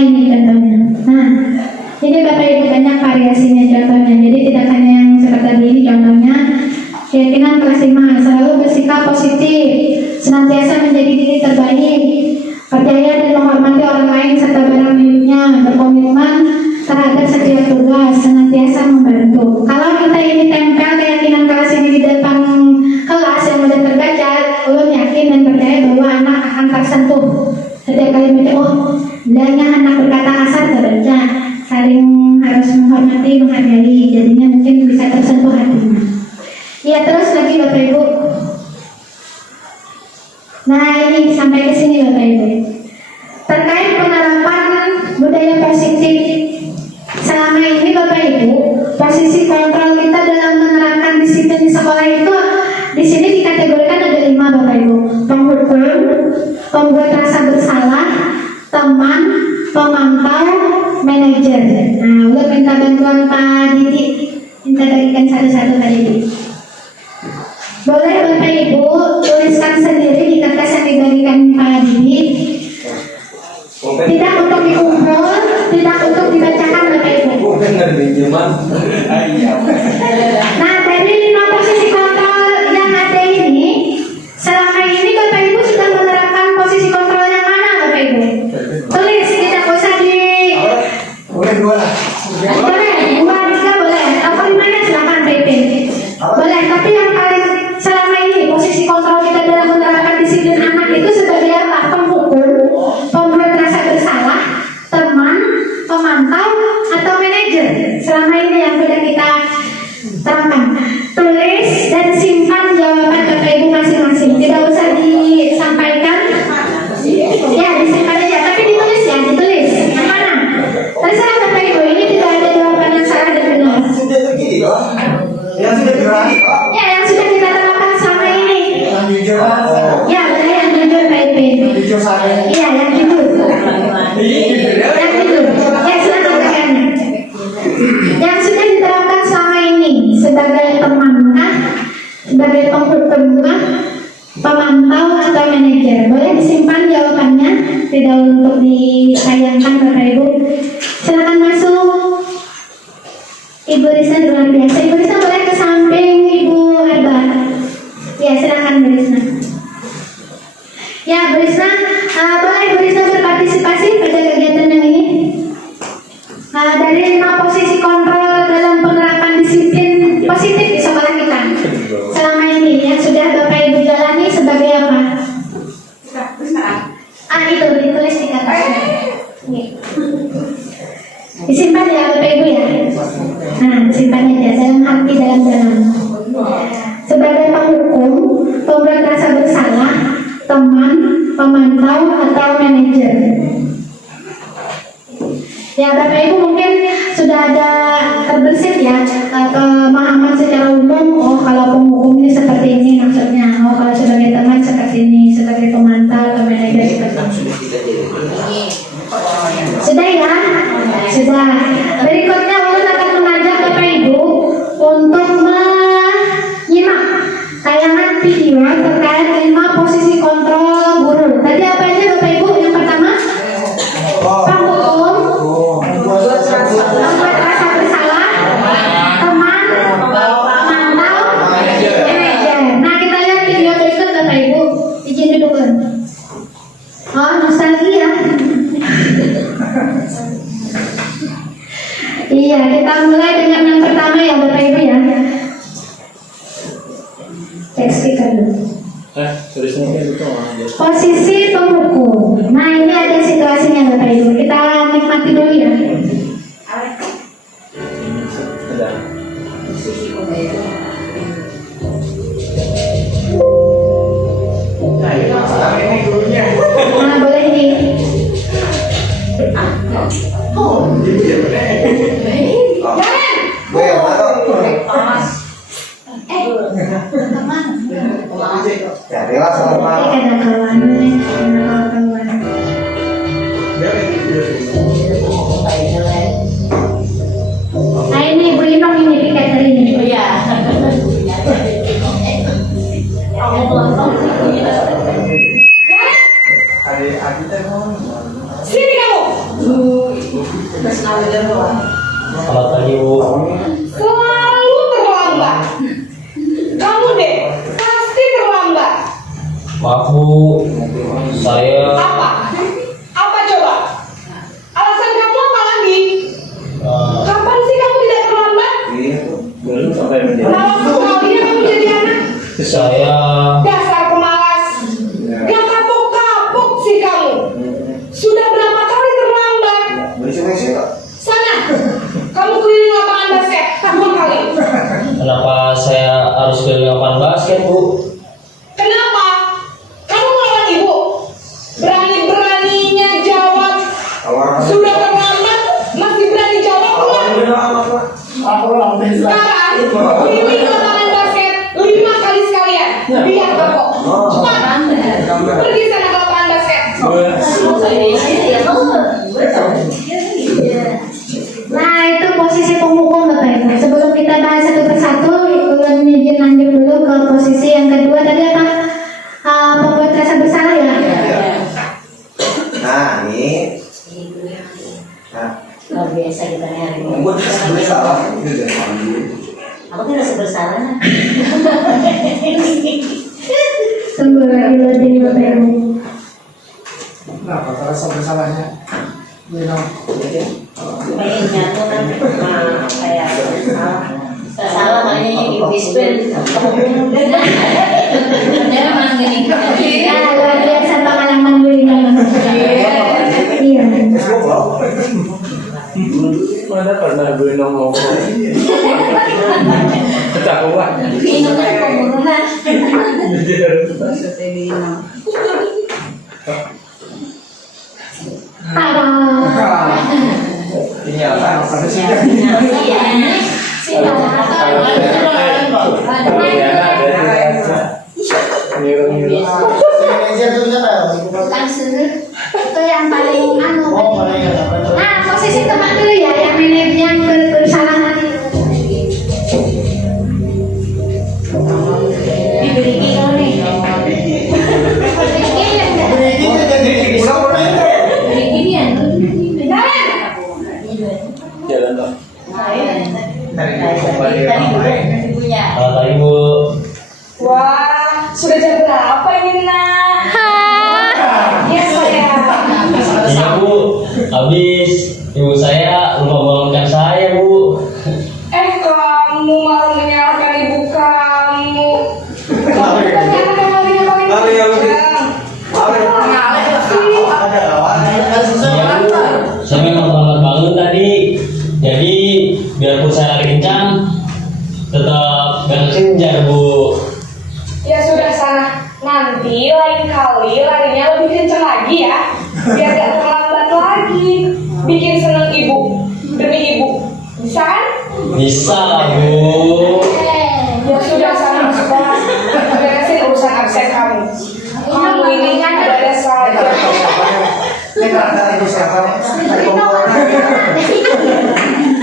ini contohnya. Nah, ini Bapak Ibu banyak variasinya contohnya. Jadi tidak hanya yang seperti ini contohnya. Keyakinan kelas 5, selalu bersikap positif, senantiasa menjadi diri terbaik, percaya dan menghormati orang lain serta barang miliknya, berkomitmen terhadap setiap tugas, senantiasa membantu. Kalau kita ini tempel keyakinan kelas ini di depan kelas yang mudah terbaca, ulun yakin dan percaya bahwa anak akan tersentuh. Setiap kali baca, oh, hendaknya anak berkata kasar terbaca, saling harus menghormati, menghargai, jadinya mungkin bisa tersentuh hatinya. Ya, terus lagi Bapak Ibu. Nah, ini sampai ke sini Bapak Ibu. Terkait penerapan budaya positif, selama ini Bapak Ibu, posisi kontrol kita dalam menerapkan disiplin di sekolah itu di sini dikategorikan ada 5 Bapak Ibu. Penghukum, pembuat rasa bersalah, teman, pemantau, manajer. Nah, udah minta bantuan Pak Didi, minta berikan satu-satu Pak Didi. Boleh Bapak Ibu tuliskan sendiri di kertas yang diberikan Pak Didi. Tidak untuk dikumpul, tidak untuk dibacakan Bapak Ibu. Nah, dari 5 posisi kontrol yang ada ini, selama ini Bapak Ibu sudah menerapkan posisi kontrol yang mana Bapak Ibu? Tulis, tidak usah di. Boleh 2 lah. Boleh, 2, 3 boleh. Atau 5-nya silakan PP. Boleh, tapi yang paling selama ini posisi kontrol kita dalam menerapkan disiplin anak itu sebagai apa? Penghukum, pembuat rasa bersalah, teman, pemantau, atau manajer. Selama ini yang sudah kita terapkan. Tulis dan simpan jawaban Bapak Ibu masing-masing. Tidak usah disampaikan. Ya, disimpan aja. Tapi ditulis ya, ditulis. Yang mana? Terserah Bapak Ibu. Ini tidak ada jawaban yang salah dan benar. Sudah begini kok. Yang sudah berani kok. Ya, yang sudah kita terapkan selama ini. Yang jujur. Ya, benar yang jujur Pak Ibu. Jujur saya. Iya, yang jujur. Yang jujur. Ya, silakan bagian. Yang sudah diterapkan selama ini sebagai pemankah, sebagai penghukumkah, pemantau atau manajer. Boleh disimpan jawabannya, tidak untuk ditayangkan Bapak Ibu. Silakan masuk. Ibu Risna luar biasa. Ibu Risna boleh ke samping Ibu Herba. Ya, silakan Bu Risna. Ya, Bu Risna, boleh Bu Risna berpartisipasi pada kegiatan yang ini. Dari 5 posisi kontrol dalam penerapan disiplin positif di sekolah kita selama ini yang sudah Bapak Ibu jalani sebagai apa? Itu ditulis di kertas. Disimpan ya Bapak Ibu ya. Nah, simpan aja dalam hati, dalam jalan. Sebagai penghukum, pembuat rasa bersalah, teman, pemantau atau manajer. Ya Bapak Ibu mungkin sudah ada terbersit ya pemahaman secara umum. Oh, kalau penghukum ini seperti ini maksudnya. Oh, kalau sebagai teman seperti ini, sebagai pemantau atau manajer seperti ini. Sudah ya? Sudah. Berikutnya ulun akan mengajak Bapak Ibu untuk menyimak tayangan video terkait 5 posisi kontrol guru. Tadi apa aja Bapak Ibu? Yang pertama, penghukum, membuat rasa bersalah, teman, pemantau, manajer. Nah, kita lihat video berikut Bapak Ibu. Izin duduk. Oh, nostalgia. Iya, kita mulai dengan yang pertama ya Bapak Ibu ya. Cek speaker dulu. Tulisnya kayak gitu aja. Posisi penghukum. Nah, ini ada situasinya Bapak Ibu. Kita nikmati dulu ya. Ada. Ini gurunya. Nah, boleh nih. Gue yang mana? Jadilah sama. Ini ada kawan nih, ada kawan. Nah, ini Ibu Inong ini piket hari ini. Oh ya. Sini kamu. Selamat pagi Bu. Selalu terlambat. Kamu deh, pasti terlambat. Maaf Bu, saya Apa? Apa coba? Alasan kamu apa lagi? Kapan sih kamu tidak terlambat? Belum sampai menjadi. Malas sekali kamu jadi anak. saya Dasar pemalas. Gak kapok-kapok sih kamu. Sudah berapa kali terlambat? Sana, kamu keliling lapangan basket 2 kali. kenapa saya harus ke lapangan basket Bu? Kenapa? Kamu melawan ibu. Berani-beraninya jawab. Sudah terlambat, masih berani jawab enggak? Sekarang, keliling lapangan basket 5 kali sekalian. Biar kapok. Cepat. Pergi sana ke lapangan basket. Nah, itu posisi pemukul Bapak Ibu. Sebelum kita bahas satu persatu, ulun izin lanjut dulu ke posisi yang kedua tadi apa? Pembuat rasa bersalah ya? Nah, ini. Nah, Luar biasa kita hari ini. membuat bersalah. Aku tuh rasa bersalah. Tunggu lagi Bapak Ibu. Kenapa rasa bersalahnya? Pengen nyatu kan kayak salah makanya di bisbel. Ternyata malah gini. Ya, luar biasa pengalaman beliau. Iya. Mana pernah gue ngomong? Ketahuan. Ini kan pembunuhan. Ini apa? Itu yang paling anu. Nah, posisi teman dulu ya, yang manajer yang bersalahan. Diberi kilo nih. Beri ginian. Jalan dong. Tadi punya. Selamat pagi Bu. Wah, sudah jam berapa ini nak? Ya sayang. Iya Bu, habis ibu saya lupa bangunkan saya Bu. Kamu malah menyalahkan ibu kamu. Kamu bukan anak yang lagi ngapain Iya Bu, saya memang terlambat bangun tadi. Jadi biarpun saya lari kencang, tetap gak kejar Bu. Ya sudah sana. Nanti lain kali larinya lebih kenceng lagi ya. Biar gak terlambat lagi. Bikin seneng ibu. Demi ibu. Bisa kan? Bisa Bu. Ya sudah sana masuk kelas. Beresin urusan absen kamu. Kamu ini ada saja. Ini kerana itu siapa?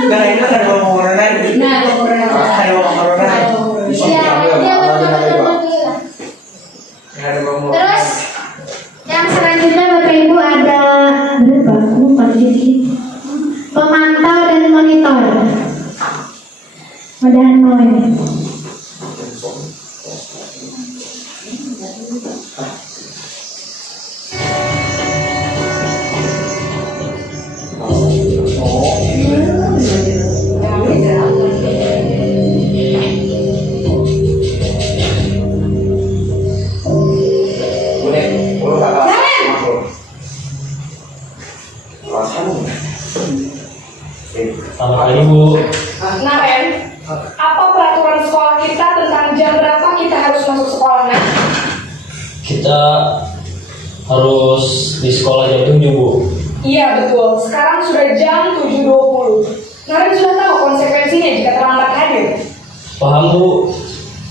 Nah, ini ada pembangunan. Nah, pembunuhan. Ada pembangunan. Iya, dia betul-betul. Terus yang selanjutnya Bapak Ibu ada berapa? Lupa jadi pemantau dan monitor. Mudahan mau ini. Selamat pagi Bu. Nah Ren, apa peraturan sekolah kita tentang jam berapa kita harus masuk sekolah Ren? Kita harus di sekolah jam 7 Bu. Iya betul, sekarang sudah jam 7.20. Nah Ren sudah tahu konsekuensinya jika terlambat hadir. Paham Bu,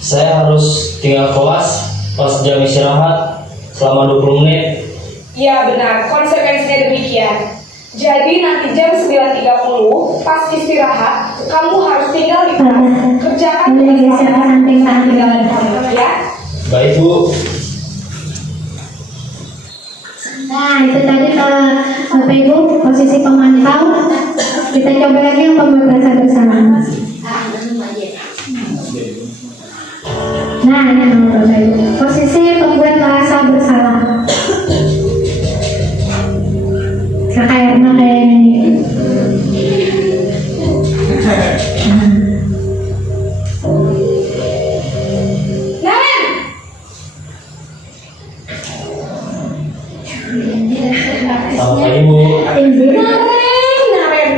saya harus tinggal kelas pas jam istirahat selama 20 menit. Iya benar, konsekuensinya demikian. Jadi nanti jam 9.30 pas istirahat, kamu harus tinggal di kelas. Kerjakan Boleh tugas geser kamu. samping Tinggalin kamu ya. Baik Bu. Nah, itu tadi Bapak Ibu posisi pemantau. Kita coba lagi yang pembuat rasa bersalah. Nah, ini nomor Bapak Ibu. Posisi pembuat rasa bersalah. Kakak Erna kayak ini. Naren, Selamat pagi Bu. Naren,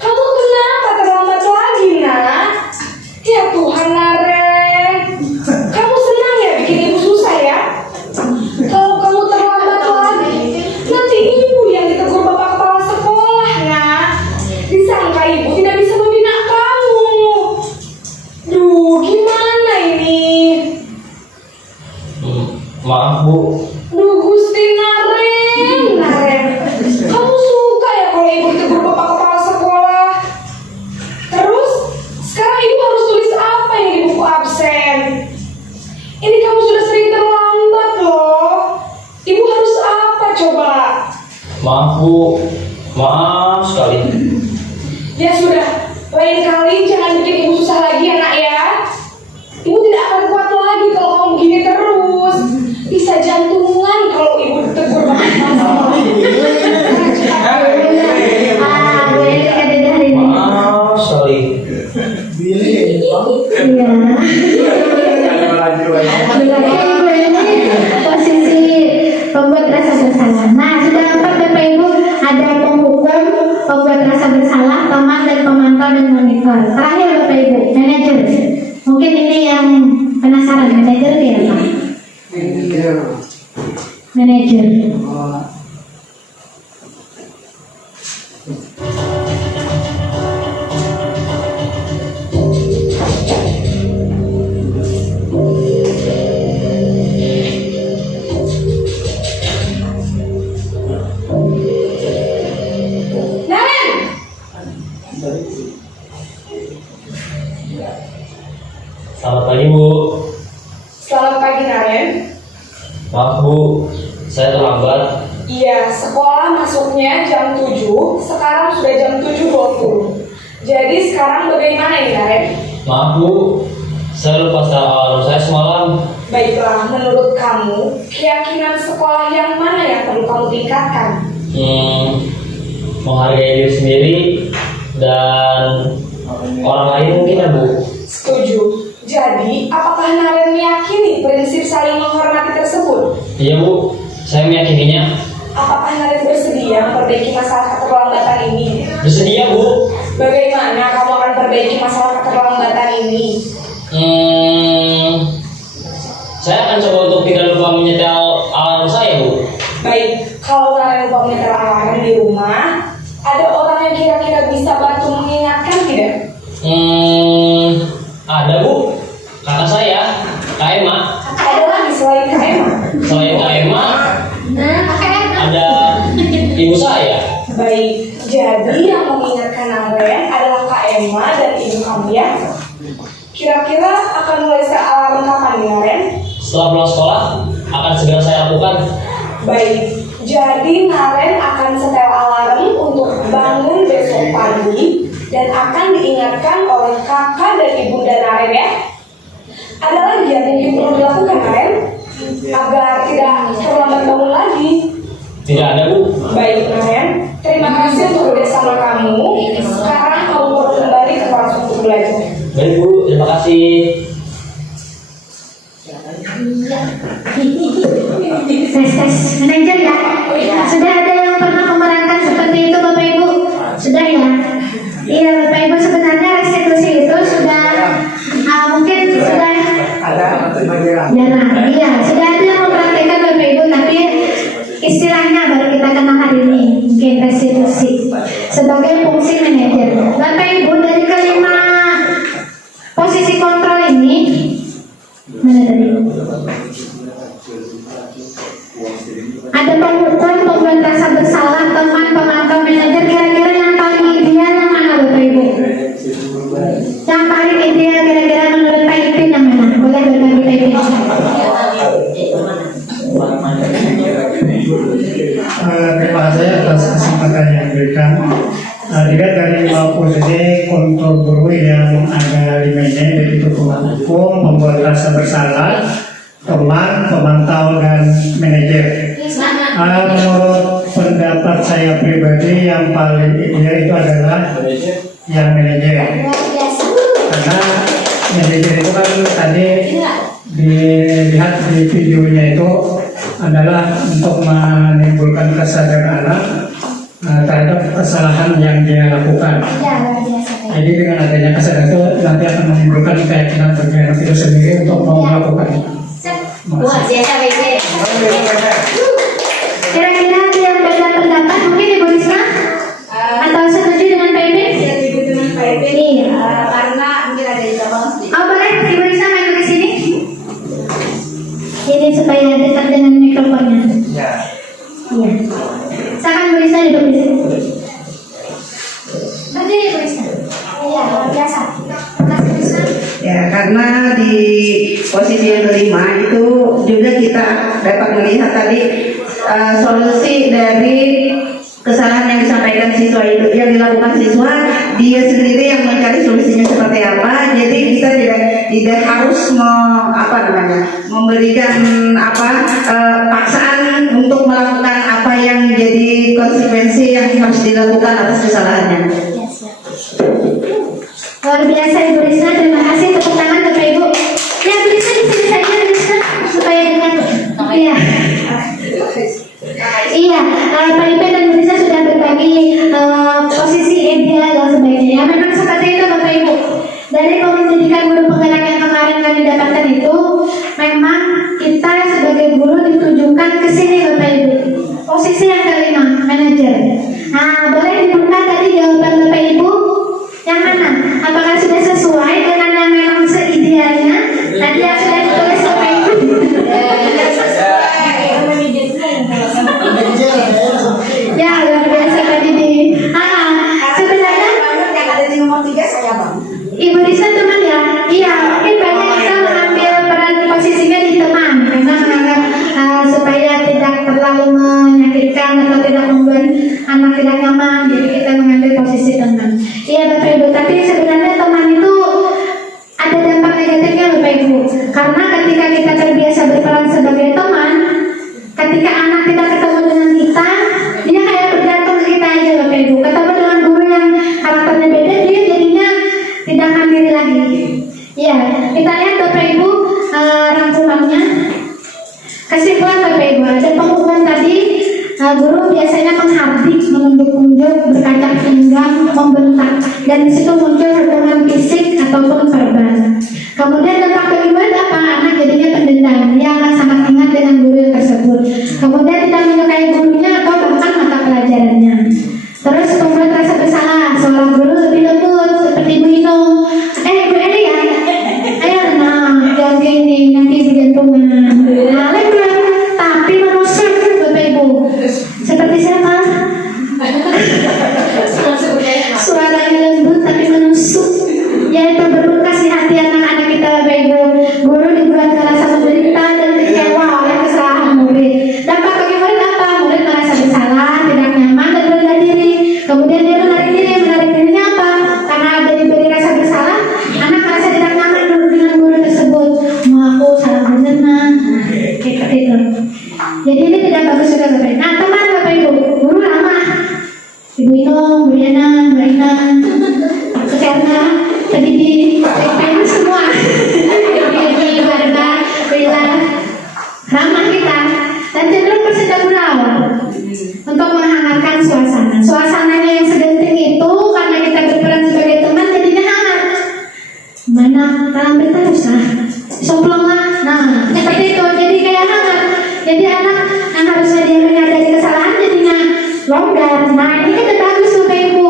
kamu kenapa terlambat lagi, nak? Ya Tuhan, Naren, kamu senang ya bikin ibu susah ya? Kalau kamu terlambat lagi, nanti ibu yang ditegur bapak kepala sekolah, nak. Disangka ibu tidak bisa membina kamu. Duh, gimana ini? Maaf Bu. Duh, Gusti Naren, kamu suka ya kalau ibu ditegur bapak kepala sekolah? Terus, sekarang ibu harus tulis apa yang di buku absen? Ini kamu sudah sering terlambat loh. Ibu harus apa coba? Maaf Bu. Maaf sekali. Ya sudah, lain kali jangan bikin ibu susah lagi ya nak ya. Ibu tidak akan kuat lagi kalau kamu begini terus. Bisa jantungan kalau ibu ditegur bapak kepala sekolah. Boleh dikata dari ini. Maaf sekali. Iya. Berarti Ibu ini posisi pembuat rasa bersalah. Nah, sudah dapat Bapak Ibu ada penghukum, pembuat rasa bersalah, teman dan pemantau dan monitor. Terakhir Bapak Ibu, manajer. Mungkin ini yang penasaran, manajer itu ya Pak? Manajer. Naren, Selamat pagi Bu. selamat pagi Naren. Maaf Bu, saya terlambat. Iya, sekolah masuknya jam 7, sekarang sudah jam 7.20. Jadi sekarang bagaimana ini Naren? Maaf Bu, saya lupa setel alarm saya semalam. Baiklah, menurut kamu, keyakinan sekolah yang mana yang perlu kamu tingkatkan? Menghargai diri sendiri dan orang lain mungkin ya Bu. Setuju. Jadi, apakah Naren meyakini prinsip saling menghormati tersebut? Iya Bu, saya meyakininya. Apakah Naren bersedia memperbaiki masalah keterlambatan ini? Bersedia Bu. Bagaimana kamu akan perbaiki masalah keterlambatan ini? Saya akan coba untuk tidak lupa menyetel alarm saya Bu. Baik, kalau Naren lupa menyetel alarm di rumah, ada orang yang kira-kira bisa bantu mengingatkan tidak? Ada Bu, kakak saya, Kak Emma. Ada lagi selain Kak Emma? Selain Kak Emma, ada ibu saya. Baik, jadi yang mengingatkan Naren adalah Kak Emma dan ibu kamu ya. Kira-kira akan mulai set alarm kapan nih Naren? Setelah pulang sekolah, akan segera saya lakukan. Baik, jadi Naren akan setel alarm untuk bangun besok pagi dan akan diingatkan oleh kakak dan ibunda Naren ya. Ada lagi yang mungkin perlu dilakukan Naren agar tidak terlambat bangun lagi? Tidak ada Bu. Baik Naren, terima kasih untuk kerjasama kamu. Sekarang kamu perlu kembali ke kelas untuk belajar. Baik Bu, terima kasih. Tes manajer ya. Sudah ada yang pernah memerankan seperti itu Bapak Ibu? Sudah ya? Iya Bapak Ibu, sebenarnya restitusi itu sudah mungkin sudah jarang. Iya, sudah ada yang mempraktekkan Bapak Ibu, tapi istilahnya baru kita kenal hari ini, mungkin restitusi sebagai fungsi manajer. Bapak Ibu, dari kelima posisi kontrol ini mana tadi? Ada penghukum, pembuat rasa bersalah, teman, pemantau, manajer. Kira-kira yang paling ideal yang mana Bapak Ibu? Yang paling ideal kira-kira menurut Pak Ipin yang mana? Boleh berbagi Pak Ipin? Terima kasih atas kesempatan yang diberikan. Dilihat dari untuk guru yang ada 5 ini, yaitu penghukum, pembuat rasa bersalah, teman, pemantau, dan manajer. Menurut pendapat saya pribadi yang paling ideal itu adalah yang manajer. Luar biasa. Karena manajer itu kan tadi dilihat di videonya itu adalah untuk menimbulkan kesadaran anak terhadap kesalahan yang dia lakukan. Ya, luar biasa. Jadi dengan adanya kesadaran itu nanti akan menimbulkan keyakinan bagi anak itu sendiri untuk mau melakukannya. Luar biasa baik. Kira-kira ada yang beda pendapat mungkin Ibu Risma? Atau setuju dengan Pak Ibin? Setuju dengan Pak Ibin. Iya. Karena mungkin ada yang cabang sedikit. Oh boleh, Ibu Risma maju ke sini. Ini supaya dekat dengan mikrofonnya. Ya. Iya. Silakan Ibu Risma duduk di sini. Berdiri Ibu Risma. Iya, luar biasa. Terima kasih Risma. Ya, karena di posisi yang kelima itu juga kita dapat melihat tadi solusi dari kesalahan yang disampaikan siswa itu, yang dilakukan siswa, dia sendiri yang mencari solusinya seperti apa. Jadi kita tidak harus memberikan paksaan untuk melakukan apa yang jadi konsekuensi yang harus dilakukan atas kesalahannya. Ya, siap. Luar biasa Ibu Risma, terima kasih, tepuk tangan Bapak Ibu. Ya Bu Risma di sini saja Bu Risma supaya dengan iya. Iya, Pak Ipe dan Bu Risma sudah berbagi posisi ideal yang sebaiknya. Ya, memang seperti itu Bapak Ibu. Dari pendidikan guru penggerak yang kemarin kami dapatkan itu, memang kita sebagai guru ditujukan ke sini Bapak Ibu. Posisi yang kelima, manajer. Nah, boleh dibuka tadi jawaban Bapak Ibu? Yang mana? Apakah sudah sesuai dengan yang memang seidealnya? Tadi yang sudah ditulis Bapak Ibu. Ya, luar biasa tadi di. Sebenarnya Ibu Risa teman ya? Iya, mungkin banyak kita mengambil peran posisinya di teman karena menganggap supaya tidak terlalu menyakitkan atau tidak membuat anak tidak nyaman, jadi kita mengambil posisi teman. Iya Bapak Ibu, tapi sebenarnya teman itu ada dampak negatifnya Bapak Ibu, karena ketika kita terbiasa berperan sebagai teman, ketika anak kita ketemu dengan kita, dia kayak bergantung ke kita aja Bapak Ibu. Ketemu dengan guru yang karakternya beda, dia jadinya tidak mandiri lagi. Iya, kita lihat Bapak Ibu rangkumannya. Kesimpulan Bapak Ibu, ada pengumuman tadi, guru biasanya menghardik, menunjuk-nunjuk, berkacak pinggang, membentak, dan disitu muncul hubungan fisik ataupun verbal. Kemudian dampak kedua apa? Anak jadinya pendendam, dia akan sangat ingat dengan guru yang tersebut. Kemudian tidak menyukai gurunya atau bahkan mata pelajarannya. Terus membuat rasa bersalah, seorang guru lebih lembut seperti Ibu Ino. Ibu Eni ya, ayo jangan gini, nanti ibu jantungan. Lembut, tapi menusuk Bapak Ibu. Seperti siapa? Suaranya lembut tapi menusuk, yaitu berbekas di hati anak-anak kita Bapak Ibu. Guru dibuat merasa menderita dan kecewa oleh kesalahan murid. Dampak bagi murid apa? Murid merasa bersalah, tidak nyaman dan rendah diri. Kemudian dia menarik dirinya apa? Karena ada diberi rasa bersalah, anak merasa tidak nyaman dengan guru tersebut. Mau aku salah benar kayak itu. Jadi ini tidak bagus juga Bapak Ibu. Nah teman Bapak Ibu, guru lama, Ibu Ino, Bu Yana, Mbak Ina, karena pendidik, Bapak Ibu semua, Ibu Warga, Bella, ramah kita, dan cenderung bersedia gurau untuk menghangatkan suasana. Suasananya yang segenting itu karena kita berperan sebagai teman jadinya hangat. Mana dalam berterus soplong lah. Nah seperti itu, jadi kayak hangat. Jadi anak yang harusnya dia menyadari kesalahan jadinya longgar. Nah ini kan bagus Bapak Ibu.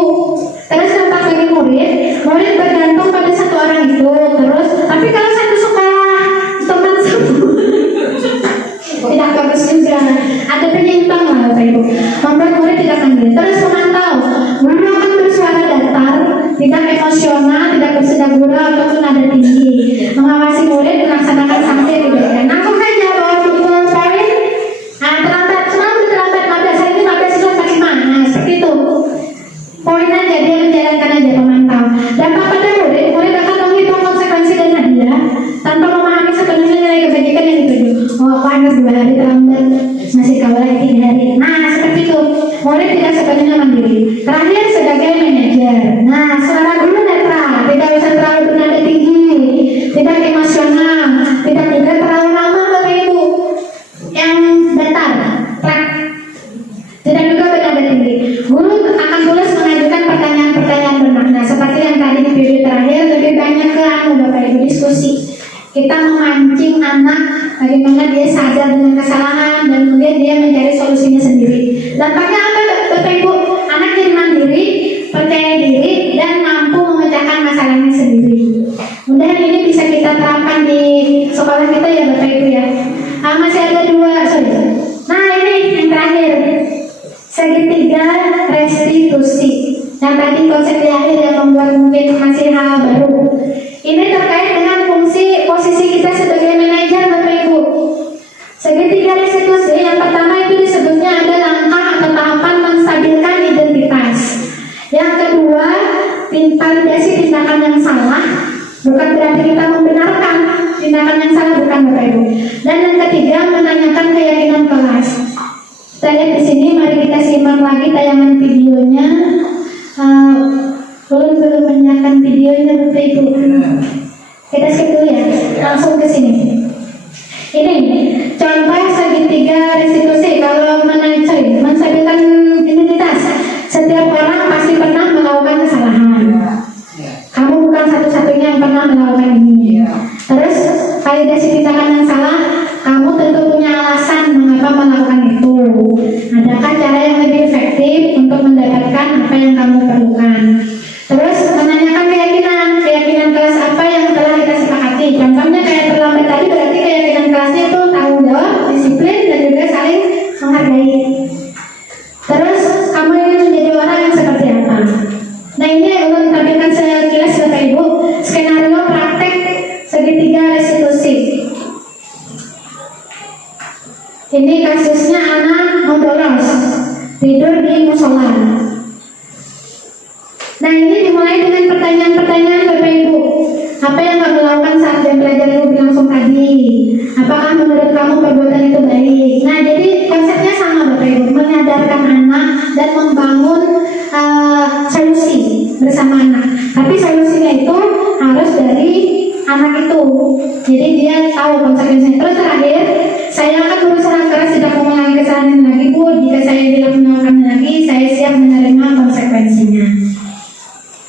Terus dampak bagi murid bergantung pada satu orang itu. Terus tapi kalau satu sekolah teman semua tidak bagus juga. Ada penyimpang lah Bapak Ibu, membuat murid tidak mandiri. Terus pemantau, guru akan bersuara datar, tidak emosional, tidak bersedia gurau ataupun nada tinggi. Mengawasi murid melaksanakan sanksi yang diberikan. Langsung saja bawa buku poin. Nah terlambat, selalu terlambat 15 hari ini 15 sudah pakai mana? Nah seperti itu. Poin aja, dia menjalankan aja pemantau. hari terlambat masih kawal 3 hari. Nah, seperti itu. Murid tidak sepenuhnya mandiri. Terakhir sebagai manajer. Nah, suara guru netral, tidak usah terlalu bernada tinggi, tidak emosional, tidak juga terlalu lama Bapak Ibu. Yang datar, track, tidak juga bernada tinggi. Guru akan tulis mengajukan pertanyaan-pertanyaan bermakna seperti yang tadi di video terakhir, lebih banyak ke Bapak Ibu diskusi. Kita memancing anak bagaimana dia sadar dengan kesalahan dan kemudian dia mencari solusinya sendiri. Dampaknya apa Bapak Ibu? Anak jadi mandiri, percaya diri, dan mampu memecahkan masalahnya sendiri. Mudah ini bisa kita terapkan di sekolah kita ya Bapak Ibu ya. Masih ada 2, sorry. Nah ini yang terakhir, segitiga restitusi. Yang tadi konsep di akhir yang membuat mungkin masih hal baru. Ini terkait dengan posisi kita sebagai manajer Bapak Ibu. Segitiga restitusi yang pertama itu disebutnya ada langkah atau tahapan menstabilkan identitas. Yang kedua, validasi tindakan yang salah. Bukan berarti kita membenarkan tindakan yang salah, bukan Bapak Ibu. Dan yang ketiga, menanyakan keyakinan kelas. Kita lihat di sini, mari kita simak lagi tayangan videonya. Belum menyiapkan videonya Bapak Ibu. Kita skip dulu ya, langsung ke sini. Ini contoh segitiga restitusi. Kalau menstabilkan identitas, setiap orang pasti pernah melakukan kesalahan. Kamu bukan satu-satunya yang pernah melakukan ini. Terus validasi tindakan yang salah, kamu tentu punya alasan mengapa melakukan itu. Adakah cara yang lebih efektif untuk mendapatkan apa yang kamu perlukan? Terus menanyakan keyakinan kelas apa yang telah kita sepakati. Contohnya kayak terlambat tadi berarti keyakinan kelasnya itu tanggung jawab, disiplin, dan juga saling menghargai. Terus kamu ingin menjadi orang yang seperti apa? Nah ini ulun tampilkan sekilas Bapak Ibu skenario praktek segitiga restitusi. Ini kasusnya anak mau bolos tidur di musola. Nah ini dimulai dengan pertanyaan-pertanyaan Bapak Ibu. Apa yang kamu lakukan saat jam belajar itu berlangsung tadi? Apakah menurut kamu perbuatan itu baik? Nah jadi konsepnya sama Bapak Ibu, menyadarkan anak dan membangun solusi bersama anak. Tapi solusinya itu harus dari anak itu. Jadi dia tahu konsekuensinya. Terus terakhir, saya akan berusaha keras tidak mengulangi kesalahan lagi Bu. Jika saya tidak melakukannya lagi, saya siap menerima konsekuensinya.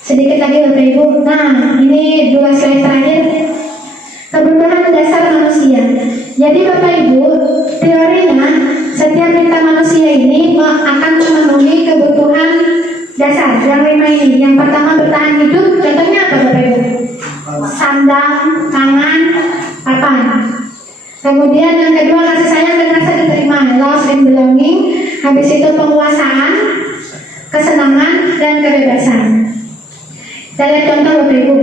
Sedikit lagi Bapak Ibu. Nah, ini 2 slide terakhir. Kebutuhan dasar manusia. Jadi Bapak Ibu, teorinya setiap kita manusia ini akan memenuhi kebutuhan dasar yang 5 ini. Yang pertama bertahan hidup. Contohnya apa Bapak Ibu? Sandang, pangan, papan. Kemudian yang kedua kasih sayang dan rasa diterima, love and belonging. Habis itu penguasaan, kesenangan, dan kebebasan. Saya lihat contoh Bapak Ibu.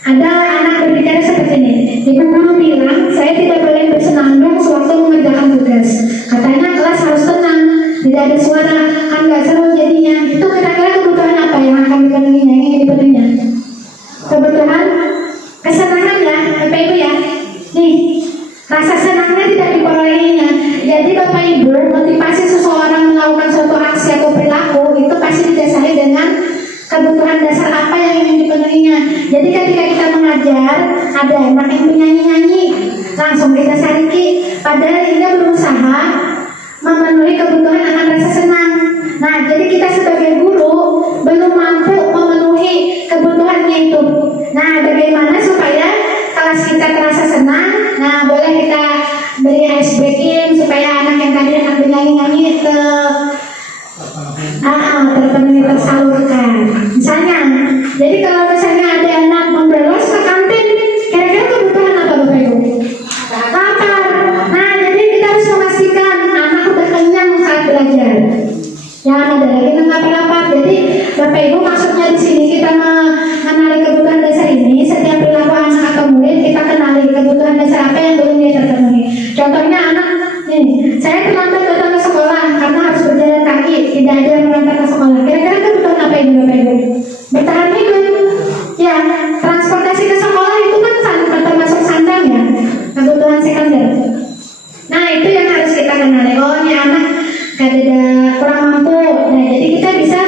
Ada anak berbicara seperti ini. Ibu guru bilang saya tidak boleh bersenandung sewaktu mengerjakan tugas. Katanya kelas harus tenang, tidak ada suara, kan nggak seru jadinya. Itu kira-kira kebutuhan apa yang akan dipenuhinya, yang ingin dipenuhinya? Kebutuhan kesenangan ya Bapak Ibu ya. Nih, rasa senangnya tidak diperolehinya. Jadi Bapak Ibu, motivasi seseorang melakukan suatu aksi atau perilaku itu pasti didasari dengan kebutuhan dasar apa yang ingin dipenuhinya. Jadi ketika kita mengajar, ada anak yang nyanyi-nyanyi, langsung kita sariki. Padahal dia berusaha memenuhi kebutuhan akan rasa senang. Nah, jadi kita sebagai guru belum mampu memenuhi kebutuhannya itu. Nah, bagaimana supaya kelas kita terasa senang? Nah, boleh kita beri ice breaking supaya anak yang tadi akan bernyanyi-nyanyi terpenuhi, tersalurkan. Misalnya, jadi kalau misalnya ada anak membolos ke kantin, kira-kira kebutuhan apa Bapak Ibu? Lapar. Nah, jadi kita harus kenal oh ini anak kada kurang mampu. Nah jadi kita bisa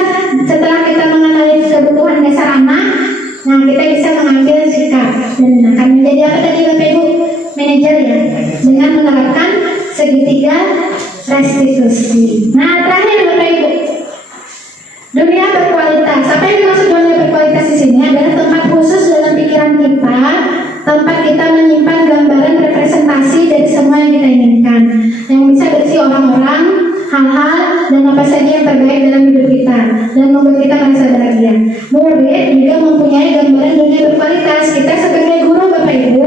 setelah kita mengenali kebutuhan dasar anak, nah kita bisa mengambil sikap dan akan menjadi apa tadi Bapak Ibu manajer ya dengan menerapkan segitiga restitusi. Nah terakhir Bapak Ibu, dunia berkualitas. Apa yang dimaksud dunia berkualitas di sini adalah tempat khusus dalam pikiran kita, tempat kita menyimpan gambaran representasi dari semua yang kita inginkan, yang bisa berisi orang-orang, hal-hal, dan apa saja yang terbaik dalam hidup kita dan membuat kita merasa bahagia. Murid juga mempunyai gambaran dunia berkualitas. Kita sebagai guru Bapak Ibu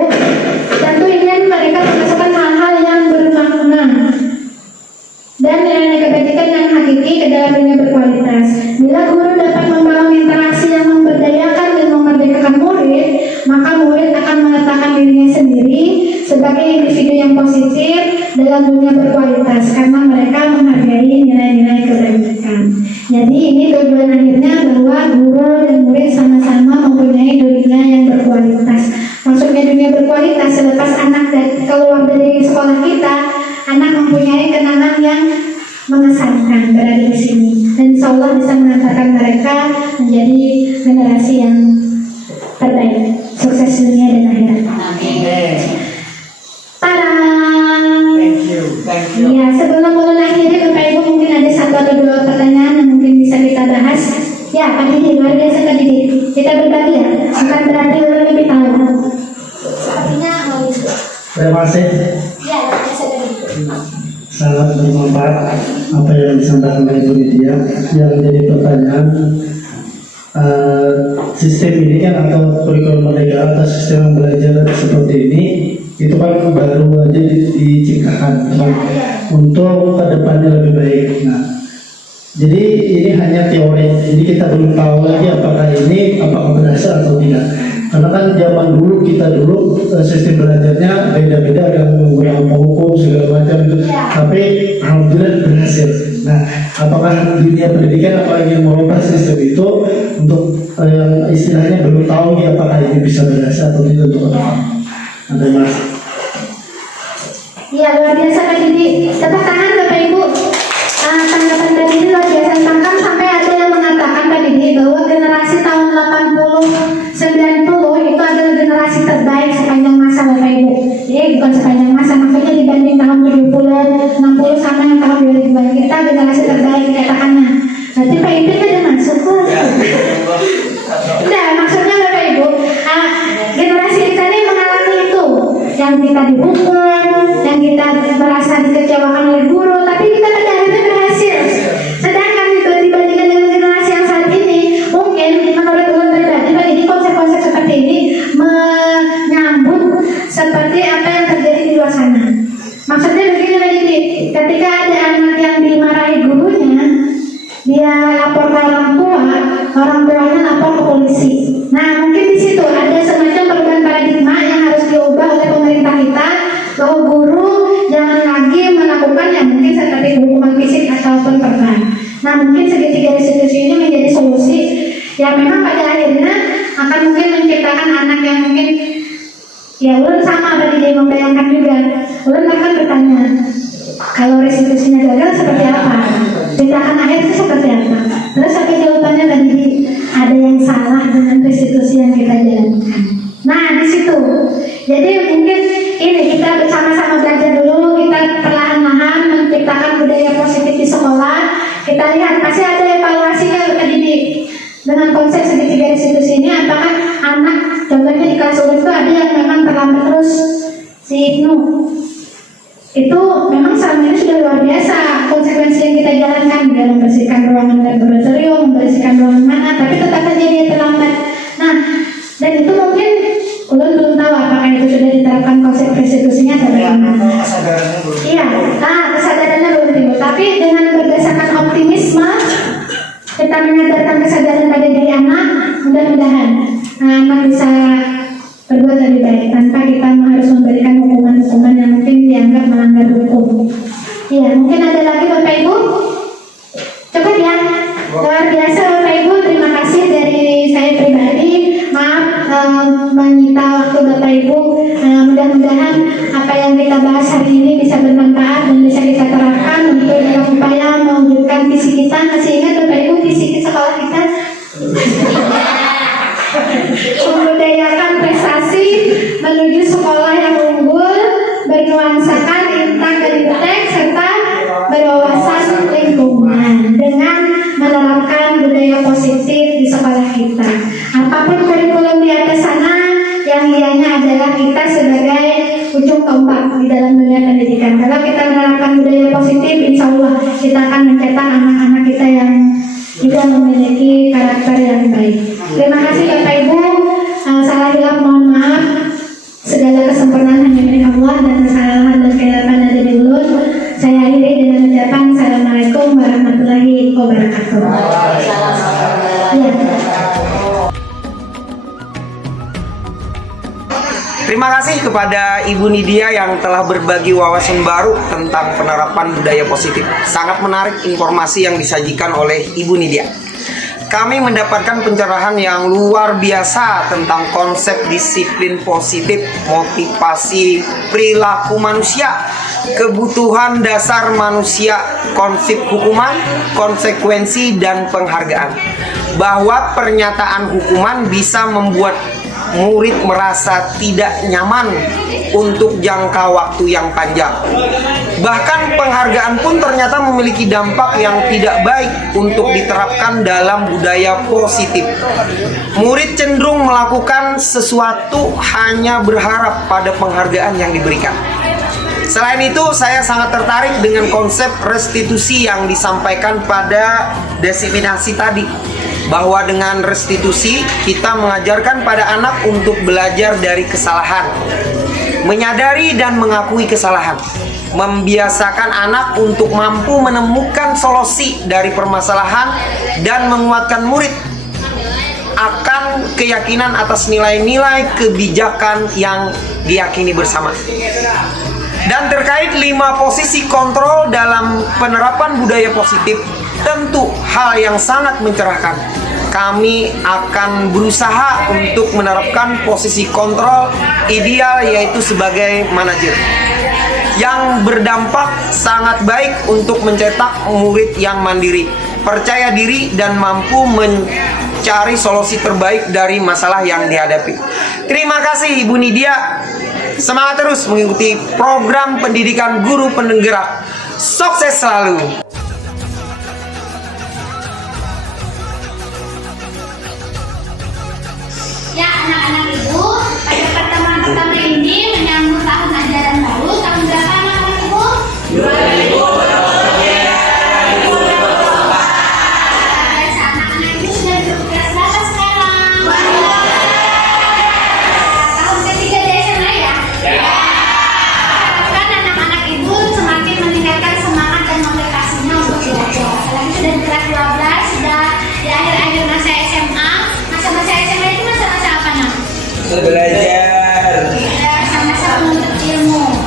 tentu ingin mereka memasukkan hal-hal yang bermakna dan nilai kebajikan yang hakiki ke dalam dunia berkualitas. Bila guru dapat membangun interaksi yang memberdayakan dan memerdekakan murid, maka murid akan meletakkan dirinya sendiri sebagai individu yang positif dalam dunia berkualitas karena mereka menghargai nilai-nilai kebajikan. Jadi ini tujuan akhirnya bahwa guru dan murid sama-sama mempunyai dunia yang berkualitas. Maksudnya dunia berkualitas selepas anak keluar dari sekolah kita, anak mempunyai kenangan yang mengesankan berada di sini dan insya Allah bisa mengantarkan mereka menjadi generasi yang terbaik, sukses dunia dan akhirat. Tadang. Thank you. Ya, sebelum mulai akhirnya Bapak Ibu mungkin ada satu atau dua pertanyaan yang mungkin bisa kita bahas. Ya, Pak Didi, luar biasa Pak Didi. Kita berbagi ya, akan berarti lebih tahu. Sepertinya mau itu. Terima kasih. Ya, luar biasa Pak Didi. Sangat bermanfaat apa yang disampaikan oleh Ibu Lydia. Yang menjadi pertanyaan, sistem ini kan atau kurikulum merdeka atau sistem belajar seperti ini itu kan baru aja diciptakan untuk kedepannya lebih baik. Nah, jadi ini hanya teori. Jadi kita belum tahu lagi apakah berhasil atau tidak. Karena kan zaman dulu kita sistem belajarnya beda-beda, ada yang hukum segala macam itu. Tapi alhamdulillah berhasil. Nah, apakah dunia pendidikan apa ingin merubah sistem itu untuk yang istilahnya belum tahu nih apakah ini bisa berhasil atau tidak untuk apa? Ada mas? Iya luar biasa Pak Didi. Tepuk tangan Bapak Ibu. Tanggapan Pak Didi luar biasa. Bahkan sampai ada yang mengatakan Pak Didi bahwa generasi tahun 80, 90 itu adalah generasi terbaik sepanjang masa Bapak Ibu. Jadi bukan sepanjang masa, maksudnya dibanding tahun 70, 60 sama yang tahun 2000 kita generasi terbaik katakannya. Berarti Pak Intin ada masuk kok. Nah, maksudnya Bapak Ibu, generasi kita ini mengalami itu, yang kita dihukum, yang kita merasa dikecewakan oleh guru, tapi kita pada akhirnya berhasil. Sedangkan itu dibandingkan dengan generasi yang saat ini, mungkin menurut ulun pribadi, ini konsep-konsep seperti ini menyambut seperti apa yang terjadi di luar sana. Maksudnya begini Pak Didi, ketika ada anak yang dimarahi gurunya, dia lapor ke orang tuanya lapor ke polisi. Nah mungkin di situ ada semacam perubahan paradigma yang harus diubah oleh pemerintah kita, bahwa guru jangan lagi melakukan yang mungkin seperti hukuman fisik ataupun perban. Nah mungkin segitiga restitusi ini menjadi solusi yang memang pada akhirnya akan mungkin menciptakan anak yang mungkin ya ulun sama tadi dia membayangkan juga. Ulun akan bertanya, kalau restitusinya gagal seperti apa? Tindakan akhir itu seperti apa? Terus apa jawabannya tadi? Ada yang salah dengan restitusi yang kita jalankan. Nah di situ. Jadi mungkin ini kita bersama-sama belajar dulu, kita perlahan-lahan menciptakan budaya positif di sekolah. Kita lihat pasti ada evaluasinya tadi dengan konsep segitiga restitusi ini. Apakah anak contohnya di kelas ulun itu ada yang memang terlambat terus si Ibnu itu memang selama ini sudah luar biasa konsekuensi yang kita jalankan, dia membersihkan ruangan laboratorium, membersihkan ruangan mana, tapi tetap saja dia terlambat. Nah, dan itu mungkin ulun belum tahu apakah itu sudah diterapkan konsep restitusinya atau bagaimana. Iya, kesadarannya belum timbul. Tapi dengan berdasarkan optimisme, kita menyadarkan kesadaran pada diri anak, mudah-mudahan anak bisa berbuat lebih baik tanpa kita harus memberikan hukuman-hukuman yang mungkin dianggap melanggar hukum. Iya, mungkin ada lagi Bapak Ibu? Cukup ya? Luar biasa Bapak Ibu, terima kasih dari saya pribadi. Maaf menyita waktu Bapak Ibu. Mudah-mudahan apa yang kita bahas hari ini bisa bermanfaat dan bisa kita terapkan kompak di dalam dunia pendidikan. Kalau kita menerapkan budaya positif, insya Allah kita akan mencetak anak-anak kita yang juga memiliki karakter yang baik. Terima kasih Bapak Ibu. Salah hilaf mohon maaf. Segala kesempurnaan hanya milik Allah dan kesalahan dan kehilafan dari mulut. Saya akhiri dengan ucapan Assalamualaikum warahmatullahi wabarakatuh. Ya. Terima kasih kepada Ibu Nidia yang telah berbagi wawasan baru tentang penerapan budaya positif. Sangat menarik informasi yang disajikan oleh Ibu Nidia. Kami mendapatkan pencerahan yang luar biasa tentang konsep disiplin positif, motivasi perilaku manusia, kebutuhan dasar manusia, konsep hukuman, konsekuensi, dan penghargaan. Bahwa pernyataan hukuman bisa membuat murid merasa tidak nyaman untuk jangka waktu yang panjang. Bahkan penghargaan pun ternyata memiliki dampak yang tidak baik untuk diterapkan dalam budaya positif. Murid cenderung melakukan sesuatu hanya berharap pada penghargaan yang diberikan. Selain itu, saya sangat tertarik dengan konsep restitusi yang disampaikan pada diseminasi tadi. Bahwa dengan restitusi, kita mengajarkan pada anak untuk belajar dari kesalahan, menyadari dan mengakui kesalahan, membiasakan anak untuk mampu menemukan solusi dari permasalahan, dan menguatkan murid akan keyakinan atas nilai-nilai kebijakan yang diyakini bersama. Dan terkait 5 posisi kontrol dalam penerapan budaya positif, tentu hal yang sangat mencerahkan. Kami akan berusaha untuk menerapkan posisi kontrol ideal, yaitu sebagai manajer yang berdampak sangat baik untuk mencetak murid yang mandiri, percaya diri, dan mampu mencari solusi terbaik dari masalah yang dihadapi. Terima kasih Ibu Nidia. Semangat terus mengikuti program pendidikan guru penggerak. Sukses selalu. Ya, anak-anak Ibu, pada pertemuan pertama ini menyambut tahun ajaran baru. Tahun berapa anak-anak Ibu? 2024. Anak-anak Ibu sudah duduk kelas berapa sekarang? Tahun ketiga di SMA ya? Harapkan anak-anak Ibu semakin meningkatkan semangat dan motivasinya untuk belajar. Apalagi sudah di kelas 12, sudah di akhir-akhir masa SMA. Masa-masa SMA itu masa-masa apa, Nak? Belajar. Sama-sama menuntut ilmu.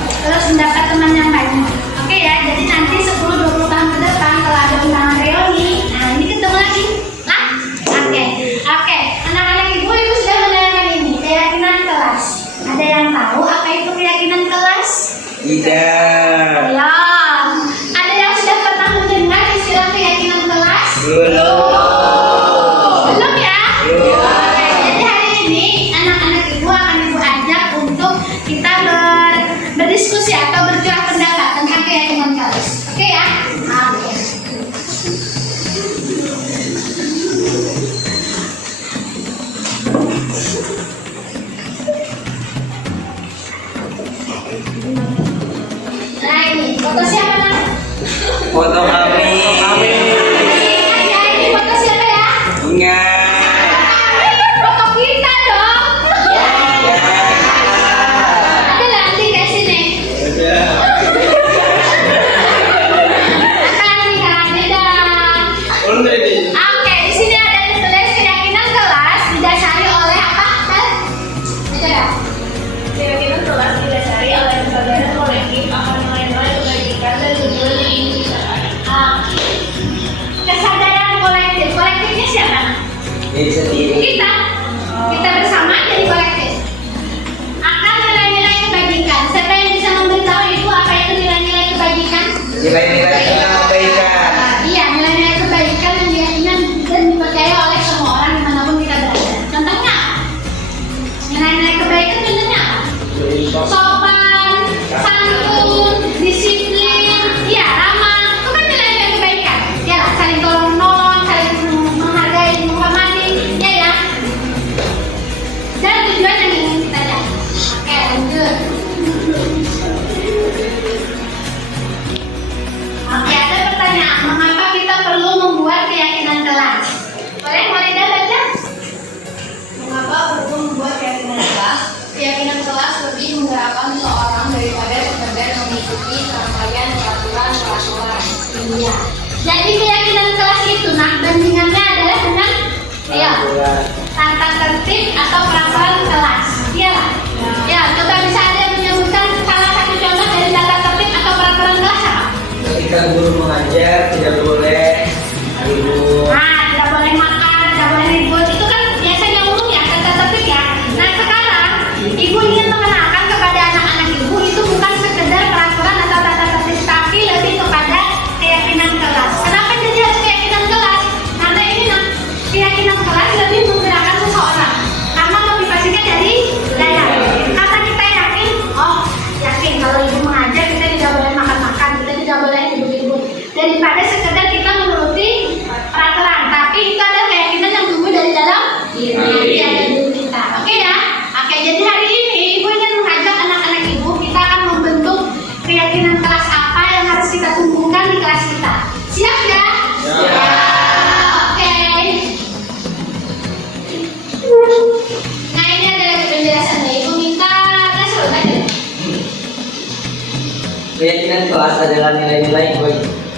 kelas. Boleh dah baca. Mengapa perlu membuat keyakinan kelas? Keyakinan kelas lebih menggerakkan seseorang daripada sekedar mengikuti serangkaian peraturan. Iya. Jadi keyakinan kelas itu, nah bandingannya adalah dengan tata tertib atau peraturan kelas. Iya. Ya, coba bisa ada yang menyebutkan salah satu contoh dari tata tertib atau peraturan kelas apa? Ketika guru mengajar tidak boleh ribut. Nah, tidak boleh makan, tidak boleh ribut. Itu kan biasanya umum ya, tata tertib ya. Nah sekarang ibu ingin mengenalkan kepada anak-anak ibu itu bukan sekedar peraturan atau tata tertib, tapi lebih kepada keyakinan kelas. Kenapa jadi harus keyakinan kelas? Karena ini keyakinan kelas lebih menggerakkan seseorang. Karena motivasinya dari budaya. Karena kita yakin, yakin kalau ibu mengajar kita tidak boleh makan-makan, kita tidak boleh ribut-ribut. Daripada sekedar kita menuruti peraturan, tapi itu ada keyakinan yang tumbuh dari dalam diri kita. Oke ya? Oke, jadi hari ini ibu ingin mengajak anak-anak ibu, kita akan membentuk keyakinan kelas apa yang harus kita tumbuhkan di kelas kita. Siap ya? Ya. Oke. Nah ini adalah penjelasannya. Ibu minta kasih aja. Keyakinan kelas adalah nilai-nilai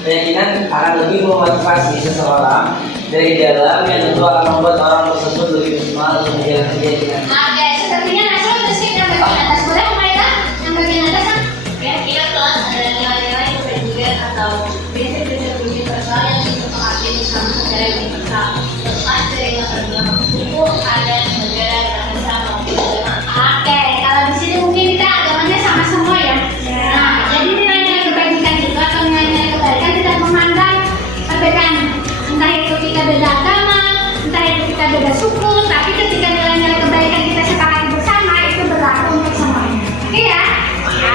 keyakinan akan lebih memotivasi seseorang dari dalam yang tentu akan membuat orang tersebut lebih semangat untuk menjalankan keyakinan. Oke, sepertinya Nasrul terus kita bagian atas. Boleh Umaira? Yang bagian atas kan? Keyakinan kelas adalah nilai-nilai kepedulian atau prinsip-prinsip universal yang disepakati bersama secara universal. Lepas dari masalah hukum, adat, negara, bangsa maupun agama. Oke, kalau di sini mungkin kita agamanya sama semua ya. Nah, jadi nilai-nilai kebaikan itu atau nilai-nilai kebaikan tidak memandang perbedaan. Entah itu kita beda agama, entah itu kita beda suku, tapi ketika nilai-nilai kebaikan kita sepakati bersama itu berlaku untuk semuanya. Oke ya? Oke.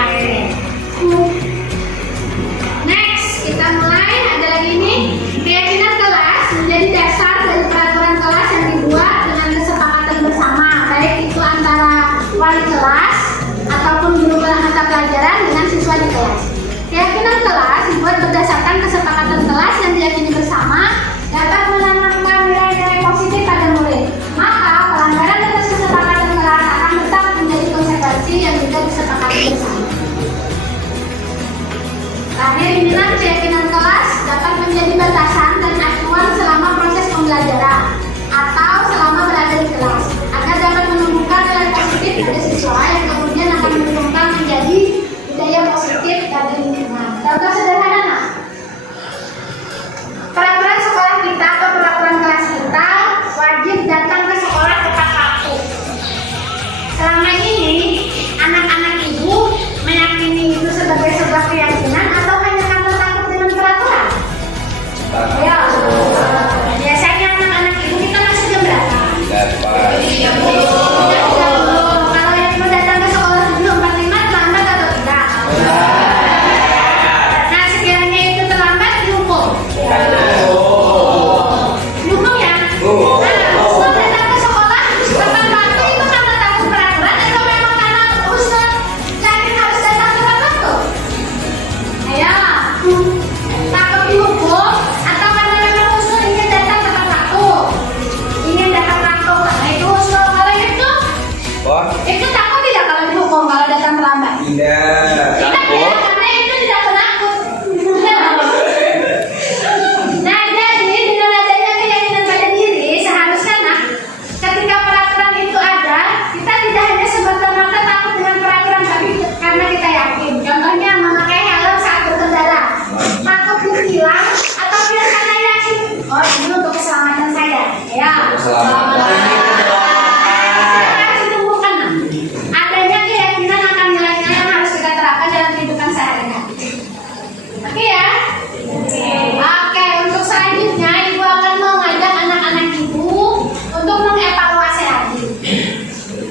Next, kita mulai. Ada lagi nih. Keyakinan kelas menjadi dasar dari peraturan kelas yang dibuat dengan kesepakatan bersama, baik itu antara wali kelas ataupun guru mata pelajaran dengan siswa di kelas. Keyakinan kelas dibuat berdasarkan kesepakatan kelas yang diyakini bersama dapat menanamkan nilai-nilai positif pada murid. Maka pelanggaran atas kesepakatan kelas akan tetap menjadi konsekuensi yang tidak disepakati bersama. Terakhir, inilah keyakinan kelas dapat menjadi batasan dan acuan selama proses pembelajaran atau selama berada di kelas agar dapat menumbuhkan nilai positif pada siswa yang kemudian akan berkembang menjadi budaya positif dari lingkungan. Contoh sederhana, peraturan sekolah kita atau peraturan kelas kita wajib datang ke sekolah tepat waktu. Selama ini anak-anak ibu meyakini itu sebagai sebuah keyakinan atau hanya karena takut dengan peraturan? Ya, biasanya anak-anak ibu kita masuk jam berapa? Kalau yang mau datang ke sekolah 7.45 terlambat atau tidak? Nah, sekiranya itu terlambat dihukum. Dihukum ya? Nah, Ustaz datang ke sekolah tepat waktu itu karena takut peraturan atau memang karena Ustaz yakin harus datang tepat waktu? Ayo, takut dihukum atau karena memang Ustaz ingin datang tepat waktu? Ingin datang waktu, karena itu Ustaz kalau itu takut tidak kalau dihukum kalau datang terlambat? Tidak. Tidak ya, karena itu tidak penakut. Nah, jadi dengan adanya keyakinan pada diri, seharusnya ketika peraturan itu ada, kita tidak hanya semata-mata takut dengan peraturan, tapi karena kita yakin. Contohnya memakai helm saat berkendara, takut ditilang atau biar karena yakin, ini untuk keselamatan saya. Ya. Harus ditumbuhkan adanya keyakinan akan nilai-nilai yang harus kita terapkan dalam kehidupan sehari-hari. Oke ya? Oke, untuk selanjutnya ibu akan mengajak anak-anak ibu untuk mengevaluasi lagi.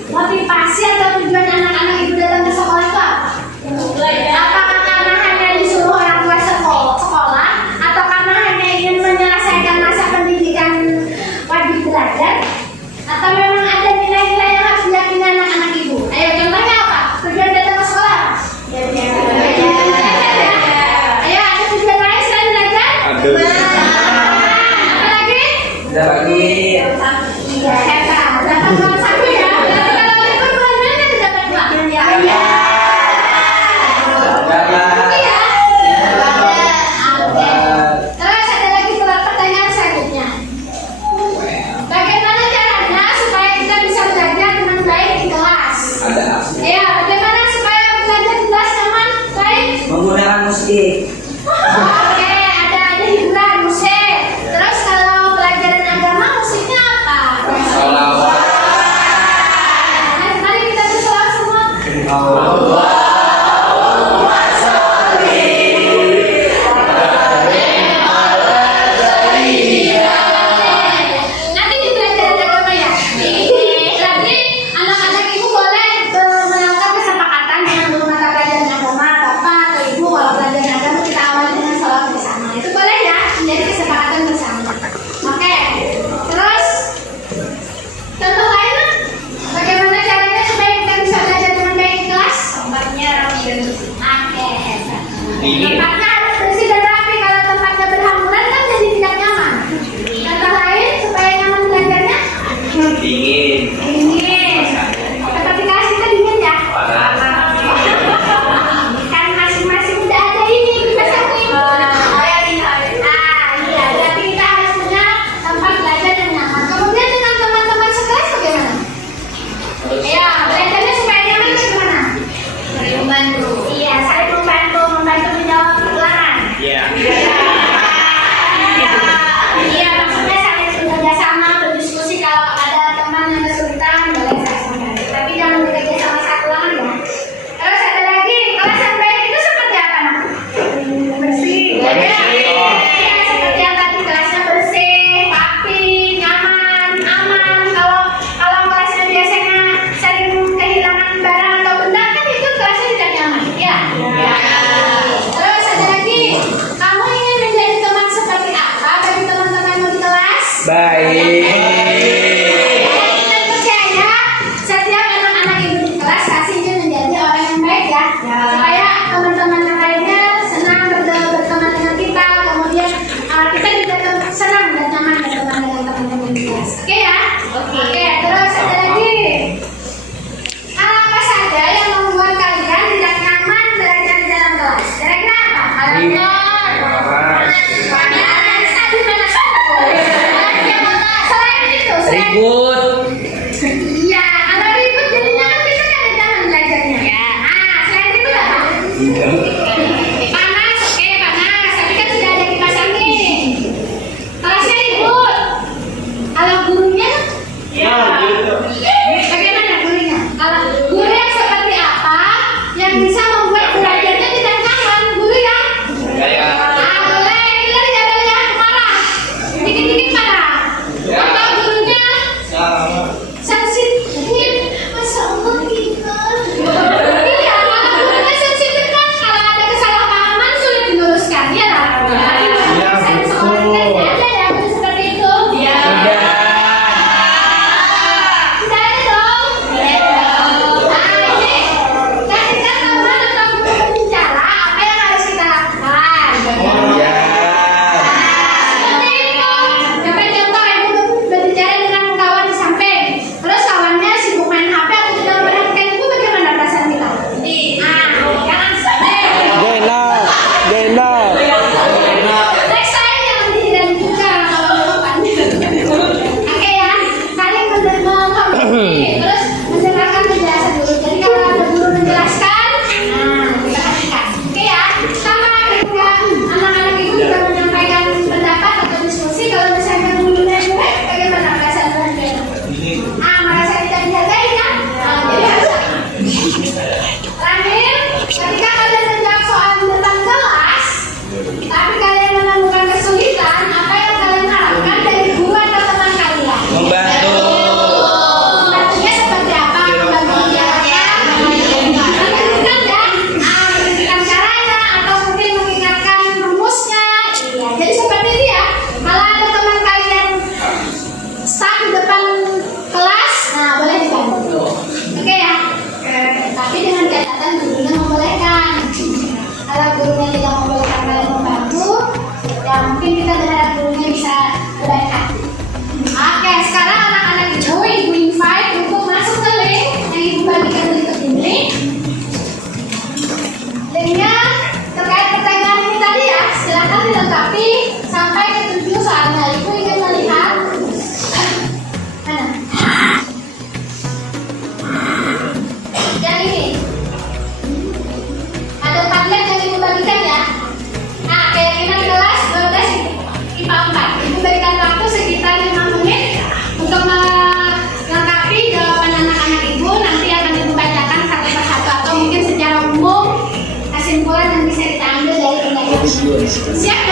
Motivasi atau tujuan anak-anak ibu datang ke sekolah itu apa? Apakah karena hanya disuruh orang tua sekolah atau karena hanya ingin menyelesaikan masa pendidikan wajib belajar? Atau memang ada nilai-nilai yang harus diyakini anak-anak ibu? Ayo contohnya apa? Tujuan datang ke sekolah? Ayo ada tujuan lain selain belajar? Apa lagi?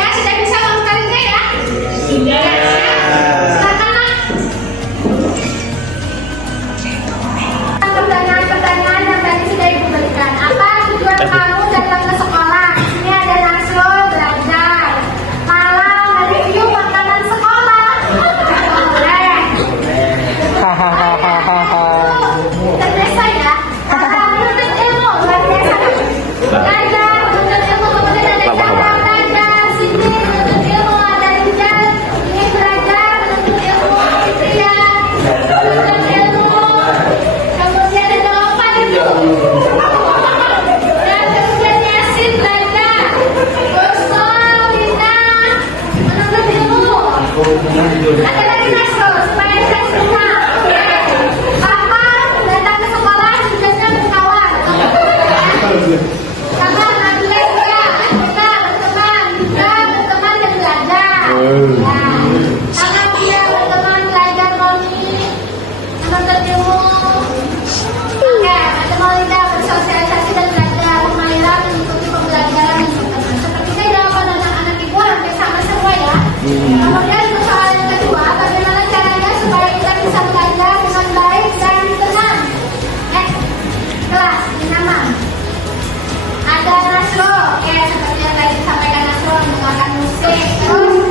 Ya, sudah bisa melakukannya ya? Sudah. Silakan. Pertanyaan yang tadi sudah Ibu berikan. Apa tujuan kamu datang ke sekolah? Ini ada Nasro belajar. Malam review makanan sekolah. Boleh. Terbiasa ya. Menuntut ilmu luar biasa. Belajar, menuntut ilmu, kemudian ada cara belajar. Sini menuntut ilmu, ada rinjan. Ini belajar, menuntut ilmu. Iya. Menuntut ilmu. Kemudian ada apa itu? Dan kemudian Yasin belajar. Gusto, Lina, menuntut ilmu. Ada lagi Nasro, supaya saya semua. Papa datang ke sekolah tujuannya berkawan. Sama Nadia juga, kita berteman, juga berteman dan belajar. Sama dia berteman, belajar Roni, menuntut ilmu. Oke, ada Malinda bersosialisasi dan belajar. Maira mengikuti pembelajaran dan berteman. Sepertinya jawaban anak-anak ibu hampir sama semua ya. Kemudian persoalan yang kedua, bagaimana caranya supaya kita bisa belajar dengan baik dan tenang? Kelas, nyaman. Ada Nasro, seperti yang tadi disampaikan Nasro, menggunakan musik. Terus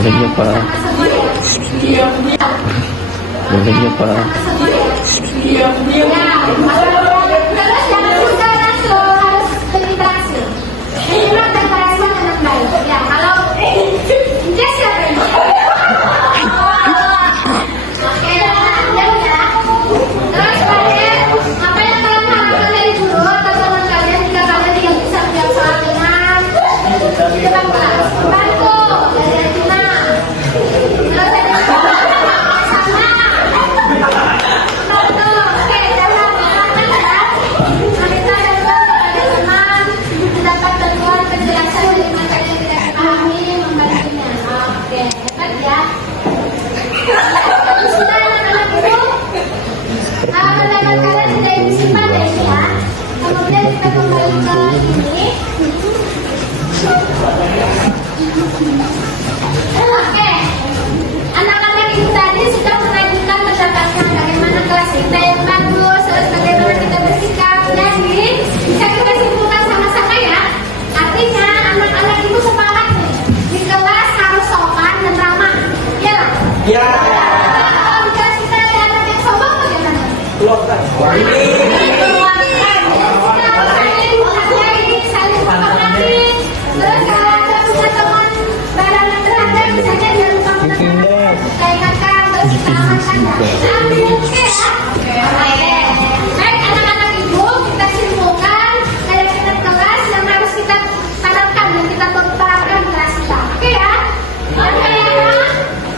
Bolehnya Pak. Bolehnya Pak. Ya, terus jangan lupa harus berinteraksi. Minimal berinteraksi dengan baik. Ya, kalau dia siapa ini? Oke, ya udah. Terus kalian apa yang kalian harapkan dari guru atau teman kalian jika kalian tidak bisa menjawab soal dengan di depan kelas? Bantu dari Ajuna. Terus ada sama. Oke, dalam mendapat bantuan penjelasan dari materi yang tidak dipahami membantunya. Oke, hebat ya. Sudah anak-anak itu pendapat kalian sudah disimpan ya ini ya. Kemudian kita kembali ke ini. Oke, anak-anak itu tadi sudah mengajukan pendapatnya bagaimana kelas kita yang bagus, terus bagaimana kita bersikap. Jadi bisa kita simpulkan sama-sama ya. Artinya anak-anak itu semangat nih. Di kelas harus sopan dan ramah. Ya lah. Ya. Kalau di kelas kita ada anak yang sombong bagaimana? Keluarkan. Saling menghormati. Terus kalau ada punya teman barang yang berharga, misalnya dia lupa menentukan, kita ingatkan, terus kita amankan. Oke ya. Baik anak-anak ibu, kita simpulkan dari kita kelas yang harus kita tanamkan dan kita terapkan di kelas kita. Oke ya. Oke ya.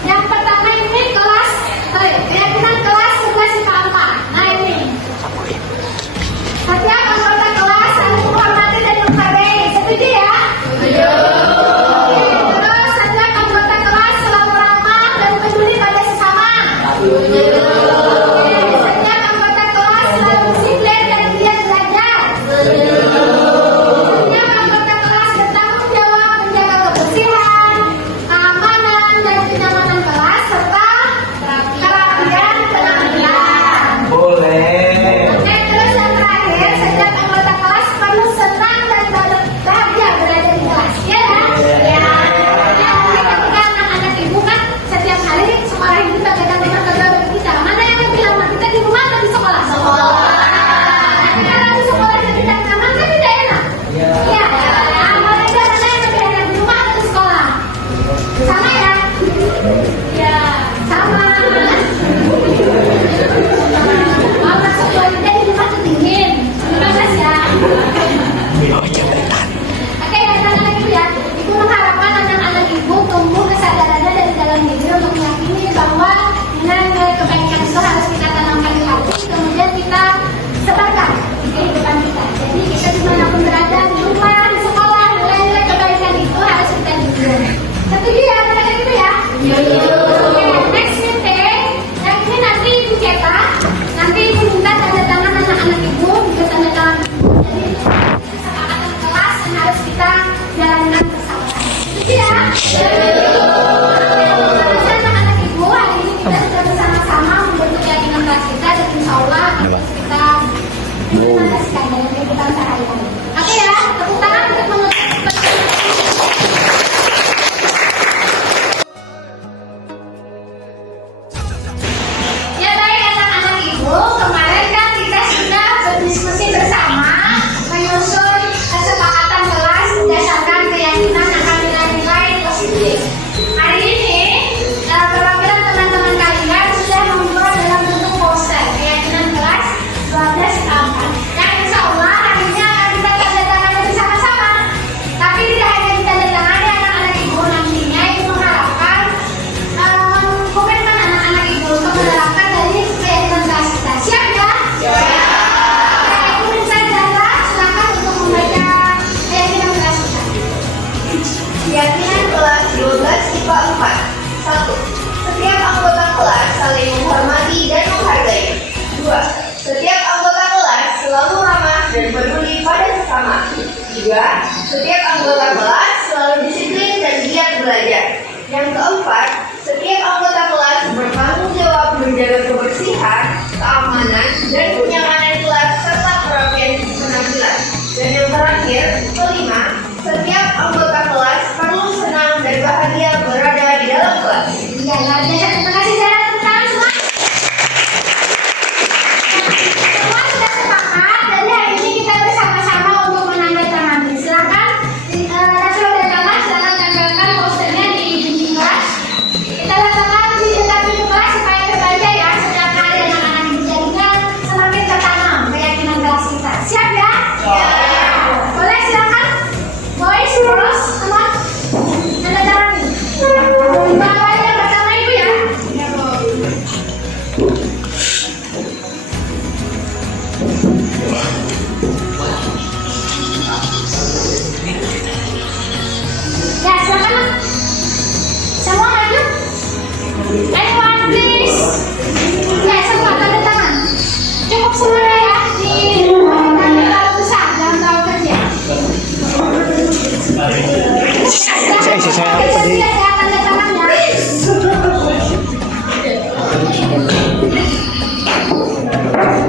Yang pertama ini kelas, keyakinan kelas 11 IPA 4. Nah ini. Setiap anggota kelas saling menghormati dan menghargai. Setuju ya? Setuju. Terus setiap anggota kelas selalu ramah dan peduli pada sesama. Setuju. Setiap anggota kelas selalu disiplin dan giat belajar. Setuju. Setiap anggota kelas bertanggung jawab menjaga kebersihan, keamanan dan kenyamanan kelas serta kerapian penampilan. Boleh. Oke, terus yang terakhir, setiap anggota kelas perlu senang dan bahagia berada di kelas. Ya kan? Ya. Yang ketika anak-anak ibu kan setiap hari sekolah ini bagaikan dengan kedua bagi kita. Mana yang lebih lama kita di rumah atau di sekolah? Sekolah. Tapi kalau di sekolah itu tidak nyaman kan tidak enak. Iya. Nah, mereka mana yang lebih enak di rumah atau di sekolah? Sama ya? Ya, sama. Mau masuk toilet di rumah tuh dingin. Terima kasih ya. Oke, anak-anak ibu ya. Ibu mengharapkan anak-anak ibu tumbuh kesadarannya dari dalam diri untuk meyakini bahwa nilai-nilai kebaikan itu harus kita tanamkan di hati, kemudian kita sebarkan di kehidupan kita. Jadi kita dimanapun berada, di rumah, di sekolah, nilai-nilai kebaikan itu harus kita jujur. Setuju ya anak-anak ibu ya? Oke, next meeting. Yang ini nanti ibu cetak. Nanti ibu minta tanda tangan anak-anak ibu, juga tanda tangan. Jadi kesepakatan kelas yang harus kita jalankan bersama. Setuju ya? Terus anak-anak ibu, hari ini kita sudah bersama-sama membentuk keyakinan kelas kita dan insya Allah akan kita implementasikan dalam kehidupan sehari-hari. Oke ya, tepuk tangan untuk menutup. Ya baik anak-anak ibu, kemarin kan kita sudah berdiskusi bersama menyusun kesepakatan kelas berdasarkan keyakinan akan nilai-nilai positif. Hari ini perwakilan teman-teman kalian sudah membuat dalam bentuk poster keyakinan kelas 12 tahun. Yang insya Allah hari ini akan kita tanda tangan bersama-sama. Tapi tidak hanya ditandatangani anak-anak ibu, nantinya ibu mengharapkan komitmen anak-anak ibu untuk menerapkan dari keyakinan kelas kita. Siap ya? Siap. Ibu minta Zahra silakan untuk membaca keyakinan kelas kita. Keyakinan kelas 12 IPA 4. 1. Setiap anggota kelas saling menghormati dan menghargai. 2. Setiap anggota kelas selalu ramah dan peduli pada sesama. 3. Setiap anggota kelas selalu disiplin dan giat belajar. Yang keempat, setiap anggota kelas bertanggung jawab menjaga kebersihan, keamanan, dan kenyamanan kelas serta kerapian penampilan. Dan yang terakhir, kelima, setiap anggota kelas perlu senang dan bahagia berada di dalam Saya tanda tangannya.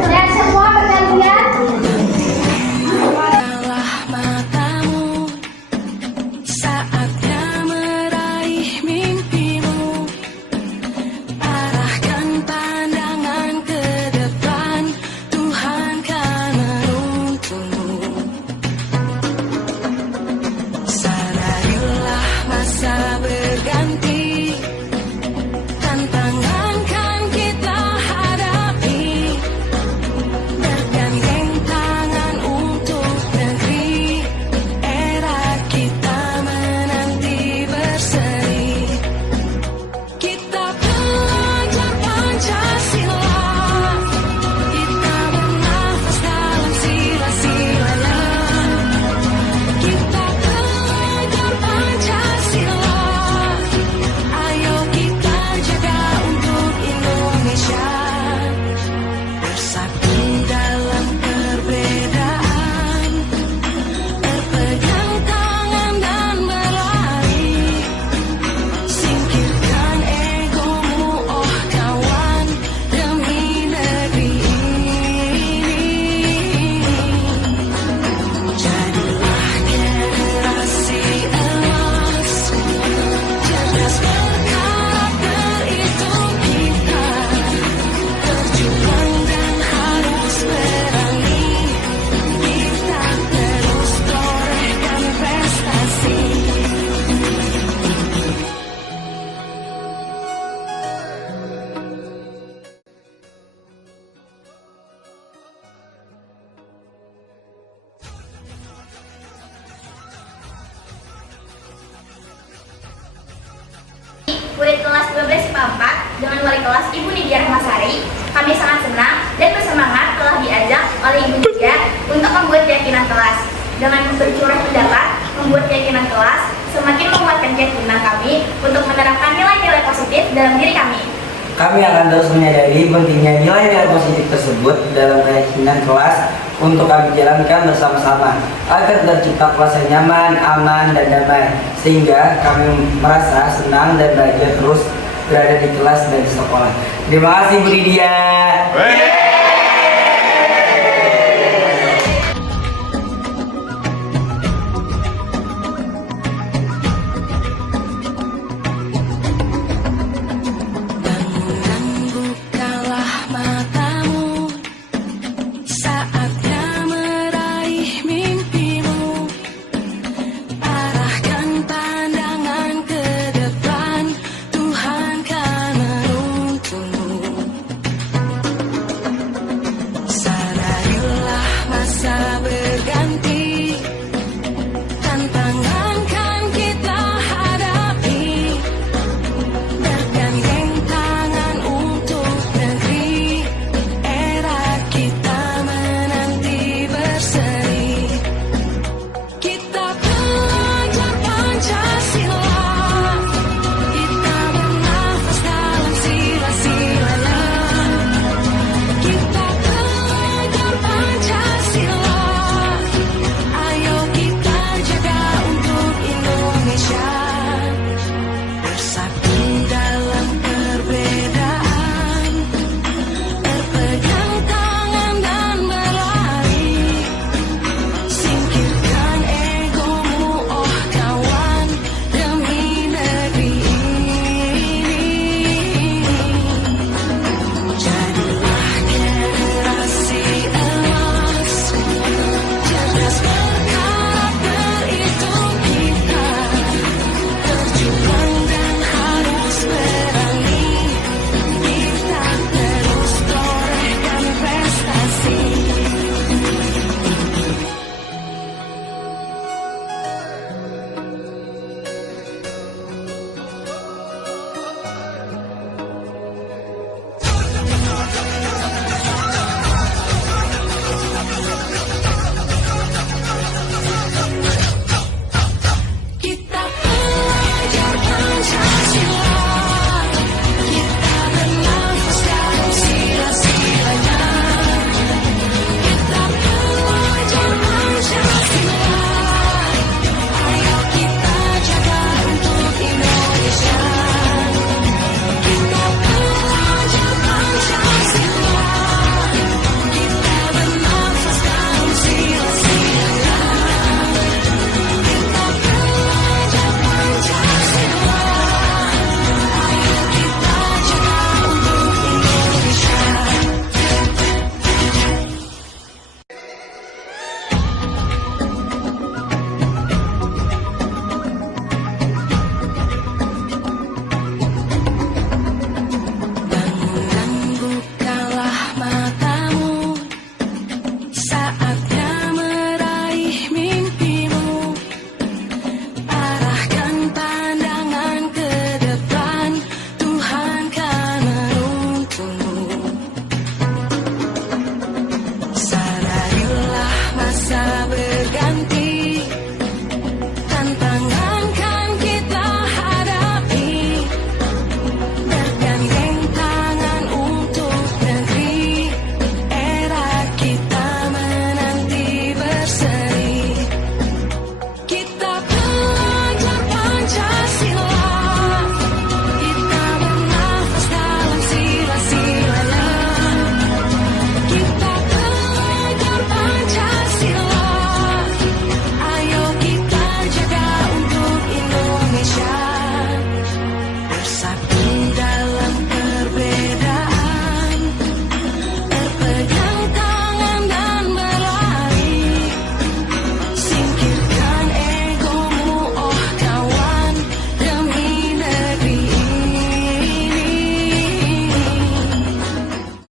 Dan semua bergantian. Matamu saatnya meraih mimpimu, arahkan pandangan ke depan, Tuhan kan menuntunmu. Sadarilah masa berganti, tantangan kan kita hadapi, bergandeng tangan untuk negeri, era kita menanti berseri. Kita belajar Pancasila, kita bernafas dalam sila-silanya. Kita belajar Pancasila, ayo kita jaga untuk Indonesia. Bersatu dalam perbedaan, berpegang tangan dan berlari. Singkirkan egomu, oh kawan, demi negeri ini. Jadilah generasi emas, cerdas berkarakter itu kita. Berjuang dan harus berani, kita terus torehkan prestasi. Murid kelas 12 IPA 4 dengan wali kelas Ibu Nidia Rahmasari, kami sangat senang dan bersemangat telah diajak oleh Ibu Nidia untuk membuat keyakinan kelas. Dengan bercurah pendapat, membuat keyakinan kelas semakin menguatkan keyakinan kami untuk menerapkan nilai-nilai positif dalam diri kami. Kami akan terus menyadari pentingnya nilai-nilai positif tersebut dalam keyakinan kelas untuk kami jalankan bersama-sama agar tercipta kelas yang nyaman, aman, dan damai, sehingga kami merasa senang dan bahagia terus berada di kelas dan di sekolah. Terima kasih Bu Lydia.